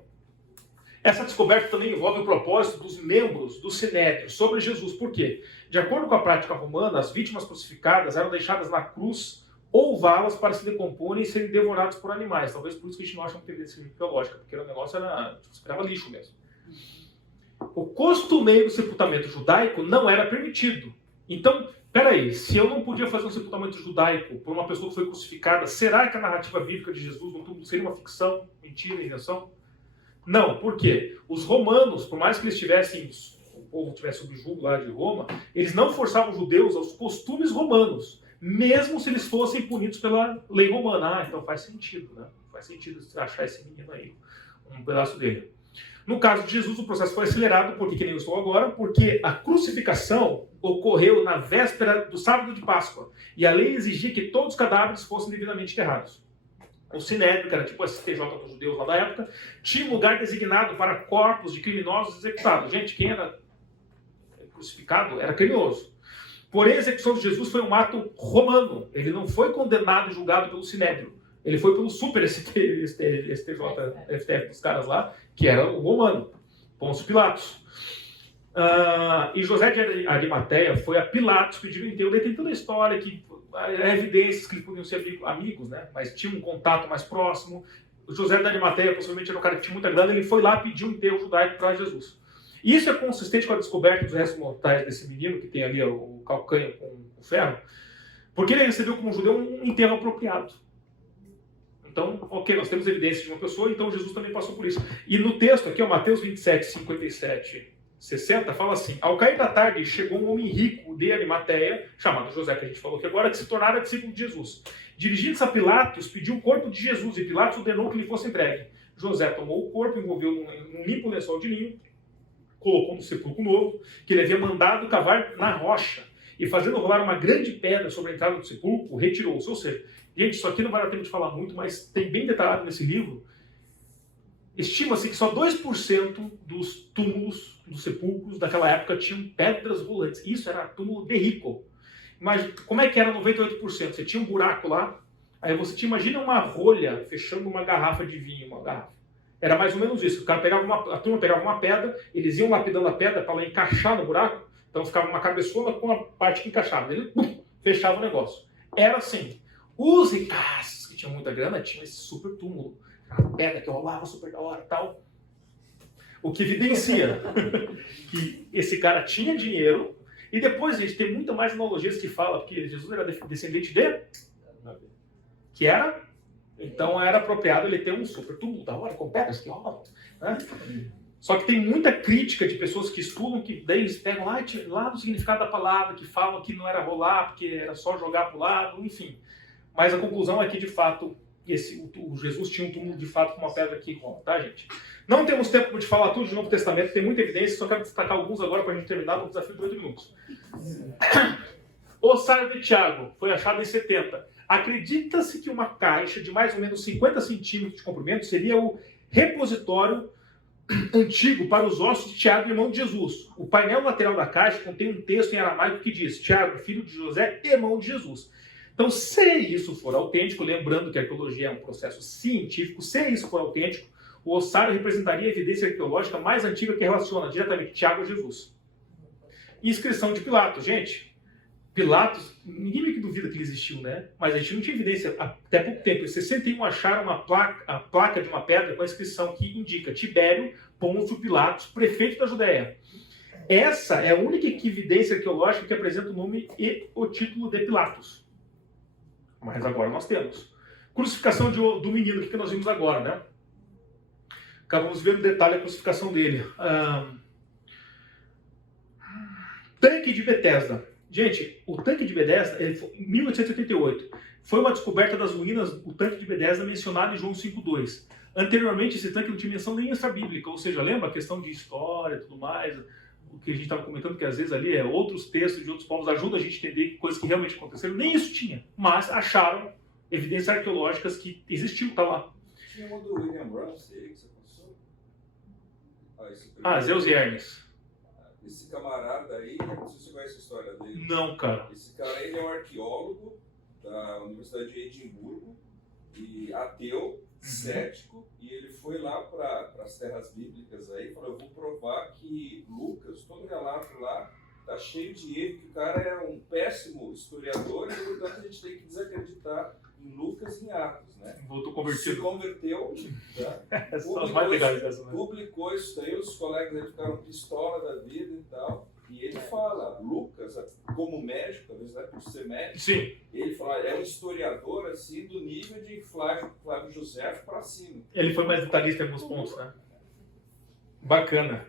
Essa descoberta também envolve o propósito dos membros do Sinédrio sobre Jesus. Por quê? De acordo com a prática romana, as vítimas crucificadas eram deixadas na cruz ou valas para se decomporem e serem devorados por animais. Talvez por isso que a gente não acha uma evidência arqueológica, porque o negócio era, esperava lixo mesmo. O costumeiro sepultamento judaico não era permitido. Então, peraí, se eu não podia fazer um sepultamento judaico por uma pessoa que foi crucificada, será que a narrativa bíblica de Jesus no túmulo seria uma ficção, mentira, invenção? Não, por quê? Os romanos, por mais que eles tivessem, o povo tivesse sob julgo lá de Roma, eles não forçavam os judeus aos costumes romanos, mesmo se eles fossem punidos pela lei romana. Então faz sentido, né? Faz sentido achar esse menino aí, um pedaço dele. No caso de Jesus, o processo foi acelerado, porque que nem eu estou agora, porque a crucificação ocorreu na véspera do sábado de Páscoa, e a lei exigia que todos os cadáveres fossem devidamente enterrados. O Sinédrio, que era tipo o STJ dos judeus lá da época, tinha um lugar designado para corpos de criminosos executados. Gente, quem era crucificado era criminoso. Porém, a execução de Jesus foi um ato romano. Ele não foi condenado e julgado pelo Sinédrio. Ele foi pelo super STJ, FTF dos caras lá, que era o romano. Pôncio Pilatos. E José de Arimateia foi a Pilatos pedir o enterro. Daí tem toda a história, que evidências que eles podiam ser amigos, né? Mas tinham um contato mais próximo. O José de Arimateia possivelmente era um cara que tinha muita grana, ele foi lá pedir um enterro judaico para Jesus. E isso é consistente com a descoberta dos restos mortais desse menino, que tem ali o calcanho com o ferro, porque ele recebeu como judeu um enterro apropriado. Então, ok, nós temos evidência de uma pessoa, então Jesus também passou por isso. E no texto aqui, Mateus 27, 57, 60, fala assim: ao cair da tarde, chegou um homem rico de Arimateia, chamado José, que a gente falou aqui agora, que se tornara discípulo de Jesus. Dirigindo-se a Pilatos, pediu o corpo de Jesus, e Pilatos ordenou que lhe fosse entregue. José tomou o corpo, envolveu num limpo lençol de linho, colocou no sepulcro novo, que ele havia mandado cavar na rocha, e fazendo rolar uma grande pedra sobre a entrada do sepulcro, retirou-se. Ou seja, gente, isso aqui não vai dar tempo de falar muito, mas tem bem detalhado nesse livro. Estima-se que só 2% dos túmulos, dos sepulcros daquela época tinham pedras rolantes. Isso era túmulo de rico. Mas como é que era 98%? Você tinha um buraco lá, aí você te imagina uma rolha fechando uma garrafa de vinho, uma garrafa. Era mais ou menos isso. O cara pegava a turma pegava uma pedra, eles iam lapidando a pedra para ela encaixar no buraco, então ficava uma cabeçona com a parte que encaixava. Ele fechava o negócio. Era assim. Os ricaços que tinham muita grana tinham esse super túmulo. A pedra que rolava super da hora e tal. O que evidencia que esse cara tinha dinheiro. E depois, gente, tem muita mais analogias que fala que Jesus era descendente de... Que era... Então era apropriado ele ter um super túmulo da hora, com pedras que rolam. Né? Só que tem muita crítica de pessoas que estudam, que daí eles pegam lá do significado da palavra, que falam que não era rolar, porque era só jogar para o lado, enfim. Mas a conclusão é que, de fato, o Jesus tinha um túmulo, de fato, com uma pedra que rola, tá, gente? Não temos tempo de falar tudo do Novo Testamento, tem muita evidência, só quero destacar alguns agora para a gente terminar no desafio de 8 minutos. O Ossário de Tiago foi achado em 70. Acredita-se que uma caixa de mais ou menos 50 centímetros de comprimento seria o repositório antigo para os ossos de Tiago, irmão de Jesus. O painel lateral da caixa contém um texto em aramaico que diz: Tiago, filho de José, irmão de Jesus. Então, se isso for autêntico, lembrando que a arqueologia é um processo científico, se isso for autêntico, o ossário representaria a evidência arqueológica mais antiga que relaciona diretamente Tiago a Jesus. Inscrição de Pilatos. Gente, Pilatos, ninguém meio que duvida que ele existiu, né? Mas a gente não tinha evidência até pouco tempo. Em 61 acharam a placa de uma pedra com a inscrição que indica Tibério Pôncio Pilatos, prefeito da Judéia. Essa é a única evidência arqueológica que apresenta o nome e o título de Pilatos. Mas agora nós temos. Crucificação do menino, que nós vimos agora, né? Acabamos de ver no detalhe a crucificação dele. Tanque de Betesda. Gente, o tanque de Betesda, em 1888, foi uma descoberta das ruínas, o tanque de Betesda mencionado em João 5,2. Anteriormente, esse tanque não tinha menção nem extra-bíblica, ou seja, lembra a questão de história e tudo mais, o que a gente estava comentando, que às vezes ali outros textos de outros povos ajudam a gente a entender coisas que realmente aconteceram, nem isso tinha, mas acharam evidências arqueológicas que existiu, tá lá. Tinha uma do William Ramsey, que você passou? Zeus e Hermes. Esse camarada aí, não sei se você conhece a história dele. Não, cara. Esse cara, ele é um arqueólogo da Universidade de Edimburgo, e ateu, cético, e ele foi lá para as terras bíblicas aí e falou: eu vou provar que Lucas, todo relato lá, tá cheio de erro, que o cara é um péssimo historiador, e portanto a gente tem que desacreditar em Lucas e em Atos, né? Voltou convertido. Se converteu, tá? São as mais legais dessas, né? Publicou isso daí, os colegas dele ficaram pistola da vida e tal. E ele fala, Lucas, como médico, talvez por ser médico, sim, ele fala, é um historiador assim do nível de Flávio José para cima. Ele foi mais detalhista em alguns pontos, né? Bacana.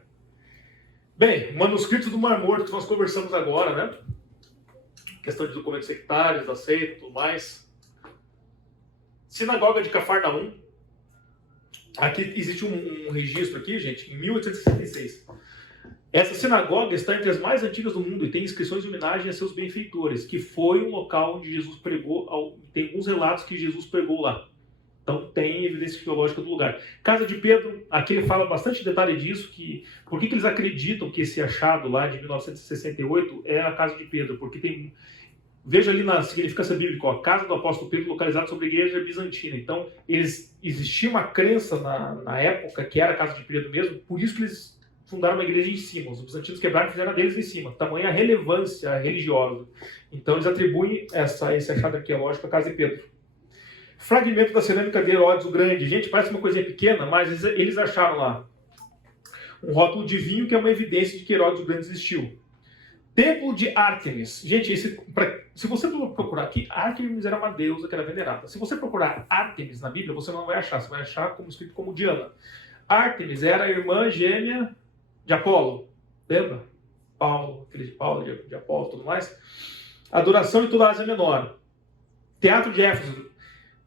Bem, manuscritos do Mar Morto que nós conversamos agora, né? Questão de documentos sectários, da seita e tudo mais. Sinagoga de Cafarnaum. Aqui existe um registro aqui, gente, em 1866. Essa sinagoga está entre as mais antigas do mundo e tem inscrições de homenagem a seus benfeitores, que foi um local onde Jesus pregou. Tem alguns relatos que Jesus pregou lá. Então tem evidência arqueológica do lugar. Casa de Pedro, aqui ele fala bastante detalhe disso, que por que eles acreditam que esse achado lá de 1968 é a Casa de Pedro? Porque tem... Veja ali na significância bíblica, a casa do apóstolo Pedro localizada sobre a igreja bizantina. Então, existia uma crença na época que era a casa de Pedro mesmo, por isso que eles fundaram uma igreja em cima. Os bizantinos quebraram e fizeram a deles em cima. Tamanha relevância religiosa. Então eles atribuem esse achado arqueológico à casa de Pedro. Fragmento da cerâmica de Herodes o Grande. Gente, parece uma coisinha pequena, mas eles acharam lá um rótulo de vinho que é uma evidência de que Herodes o Grande existiu. Templo de Ártemis. Gente, se você procurar aqui, Ártemis era uma deusa que era venerada. Se você procurar Ártemis na Bíblia, você não vai achar. Você vai achar como escrito como Diana. Ártemis era a irmã gêmea de Apolo. Lembra? Paulo, aquele de Paulo, de Apolo e tudo mais. Adoração em toda a Ásia Menor. Teatro de Éfeso.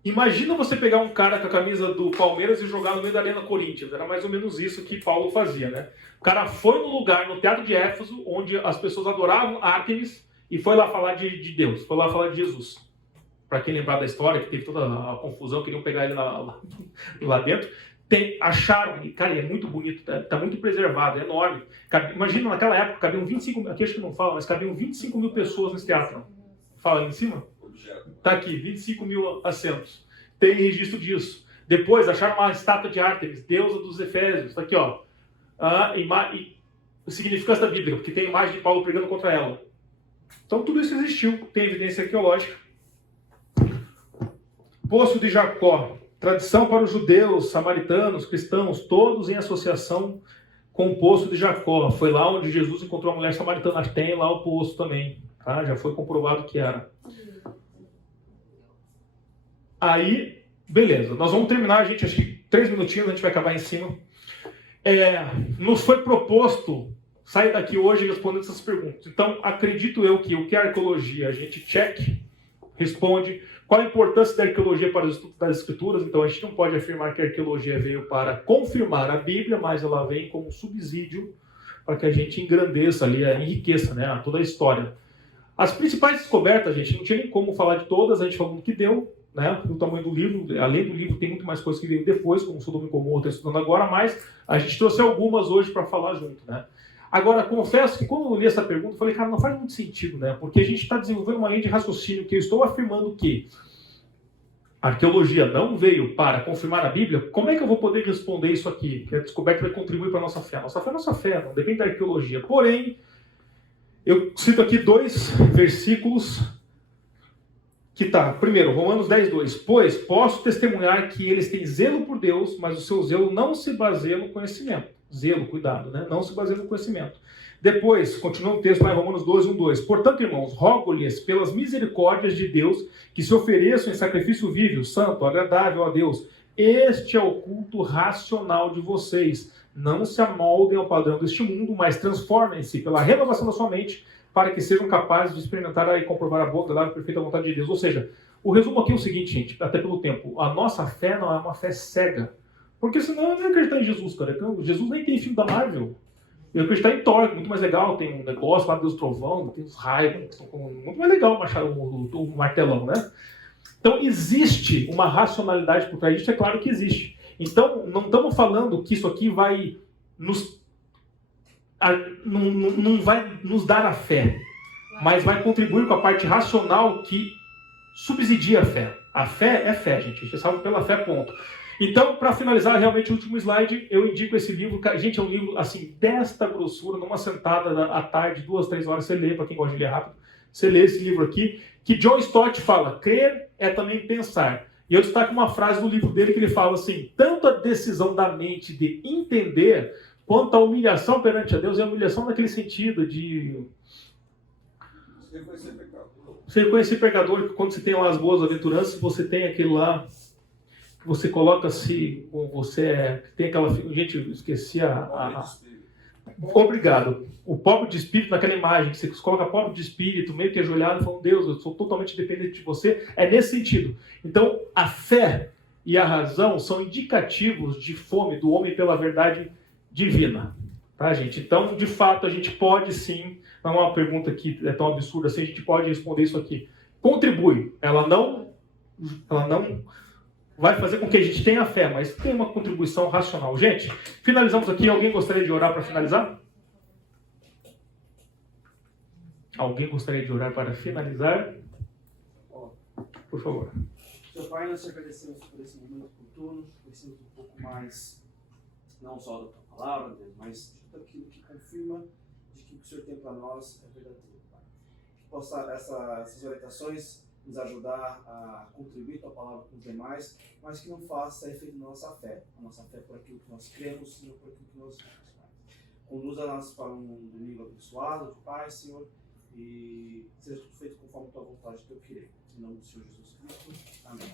Imagina você pegar um cara com a camisa do Palmeiras e jogar no meio da Arena Corinthians. Era mais ou menos isso que Paulo fazia, né? O cara foi no lugar, no Teatro de Éfeso, onde as pessoas adoravam Ártemis e foi lá falar de Deus, foi lá falar de Jesus. Para quem lembrar da história, que teve toda a confusão, queriam pegar ele lá dentro. Acharam, cara, é muito bonito, tá muito preservado, é enorme. Imagina, naquela época, cabiam 25, aqui acho que não fala, mas cabiam 25 mil pessoas nesse teatro. Fala ali em cima? Tá aqui, 25 mil assentos. Tem registro disso. Depois acharam uma estátua de Ártemis, deusa dos Efésios. Tá aqui, ó. Significância da Bíblia, porque tem imagem de Paulo pregando contra ela. Então tudo isso existiu, tem evidência arqueológica. Poço de Jacó. Tradição para os judeus, samaritanos, cristãos, todos em associação com o Poço de Jacó. Foi lá onde Jesus encontrou a mulher samaritana. Tem lá o poço também. Tá? Já foi comprovado que era. Aí, beleza. Nós vamos terminar, gente. Acho que 3 minutinhos, a gente vai acabar em cima. Nos foi proposto sair daqui hoje respondendo essas perguntas. Então, acredito eu que o que é arqueologia, a gente responde. Qual a importância da arqueologia para o estudo das escrituras? Então, a gente não pode afirmar que a arqueologia veio para confirmar a Bíblia, mas ela vem como subsídio para que a gente engrandeça ali, enriqueça, né, toda a história. As principais descobertas, gente, não tinha nem como falar de todas, a gente falou no que deu, né, o tamanho do livro. Além do livro, tem muito mais coisas que veio depois, como o Sodoma e Gomorra está estudando agora, mas a gente trouxe algumas hoje para falar junto, né. Agora, confesso que quando eu li essa pergunta, eu falei, cara, não faz muito sentido, né? Porque a gente está desenvolvendo uma linha de raciocínio que eu estou afirmando que a arqueologia não veio para confirmar a Bíblia. Como é que eu vou poder responder isso aqui? Que a descoberta vai contribuir para a nossa fé. Nossa fé é nossa fé, não depende da arqueologia. Porém, eu cito aqui 2 versículos que tá. Primeiro, Romanos 10:2. Pois posso testemunhar que eles têm zelo por Deus, mas o seu zelo não se baseia no conhecimento. Zelo, cuidado, né? Não se baseia no conhecimento. Depois, continua o texto lá em Romanos 12:1-2. Portanto, irmãos, rogo-lhes pelas misericórdias de Deus que se ofereçam em sacrifício vivo, santo, agradável a Deus. Este é o culto racional de vocês. Não se amoldem ao padrão deste mundo, mas transformem-se pela renovação da sua mente para que sejam capazes de experimentar e comprovar a boa, agradável e perfeita vontade de Deus. Ou seja, o resumo aqui é o seguinte, gente, até pelo tempo. A nossa fé não é uma fé cega. Porque senão eu não ia acreditar em Jesus, cara. Jesus nem tem filme da Marvel. Eu ia acreditar em Thor, muito mais legal. Tem um negócio lá, Deus Trovão, tem os raios. Muito mais legal o martelão, né? Então existe uma racionalidade por trás disso, é claro que existe. Então não estamos falando que isso aqui vai não vai nos dar a fé, mas vai contribuir com a parte racional que subsidia a fé. A fé é fé, gente. A gente sabe pela fé, ponto. Então, para finalizar realmente o último slide, eu indico esse livro. Gente, é um livro assim, desta grossura, numa sentada à tarde, 2, 3 horas, você lê, para quem gosta de ler rápido, você lê esse livro aqui, que John Stott fala, crer é também pensar. E eu destaco uma frase do livro dele que ele fala assim, tanto a decisão da mente de entender, quanto a humilhação perante a Deus, é a humilhação naquele sentido de... Você reconhecer pecador, que quando você tem lá as boas aventuranças, você tem aquele lá... Você coloca-se, você tem aquela... Gente, eu esqueci Obrigado. O pobre de espírito, naquela imagem, que você coloca pobre de espírito, meio que ajoelhado, falando, Deus, eu sou totalmente dependente de você. É nesse sentido. Então, a fé e a razão são indicativos de fome do homem pela verdade divina. Tá, gente? Então, de fato, a gente pode sim, não é uma pergunta que é tão absurda assim, a gente pode responder isso aqui. Contribui. Ela não vai fazer com que a gente tenha fé, mas tem uma contribuição racional. Gente, finalizamos aqui. Alguém gostaria de orar para finalizar? Alguém gostaria de orar para finalizar? Por favor. Seu Pai, nós te agradecemos por esse momento oportuno, conhecemos um pouco mais não só da tua palavra, Deus, mas de tudo aquilo que confirma de que o que o Senhor tem para nós é verdadeiro, Pai. Que possa essas orientações nos ajudar a contribuir com a palavra com os demais, mas que não faça efeito na nossa fé. A nossa fé por aquilo que nós cremos, Senhor, por aquilo que nós vemos, Pai. Conduza-nos para um domingo abençoado de paz, Senhor, e seja tudo feito conforme a tua vontade e teu querer. Em nome do Senhor Jesus Cristo. Amém.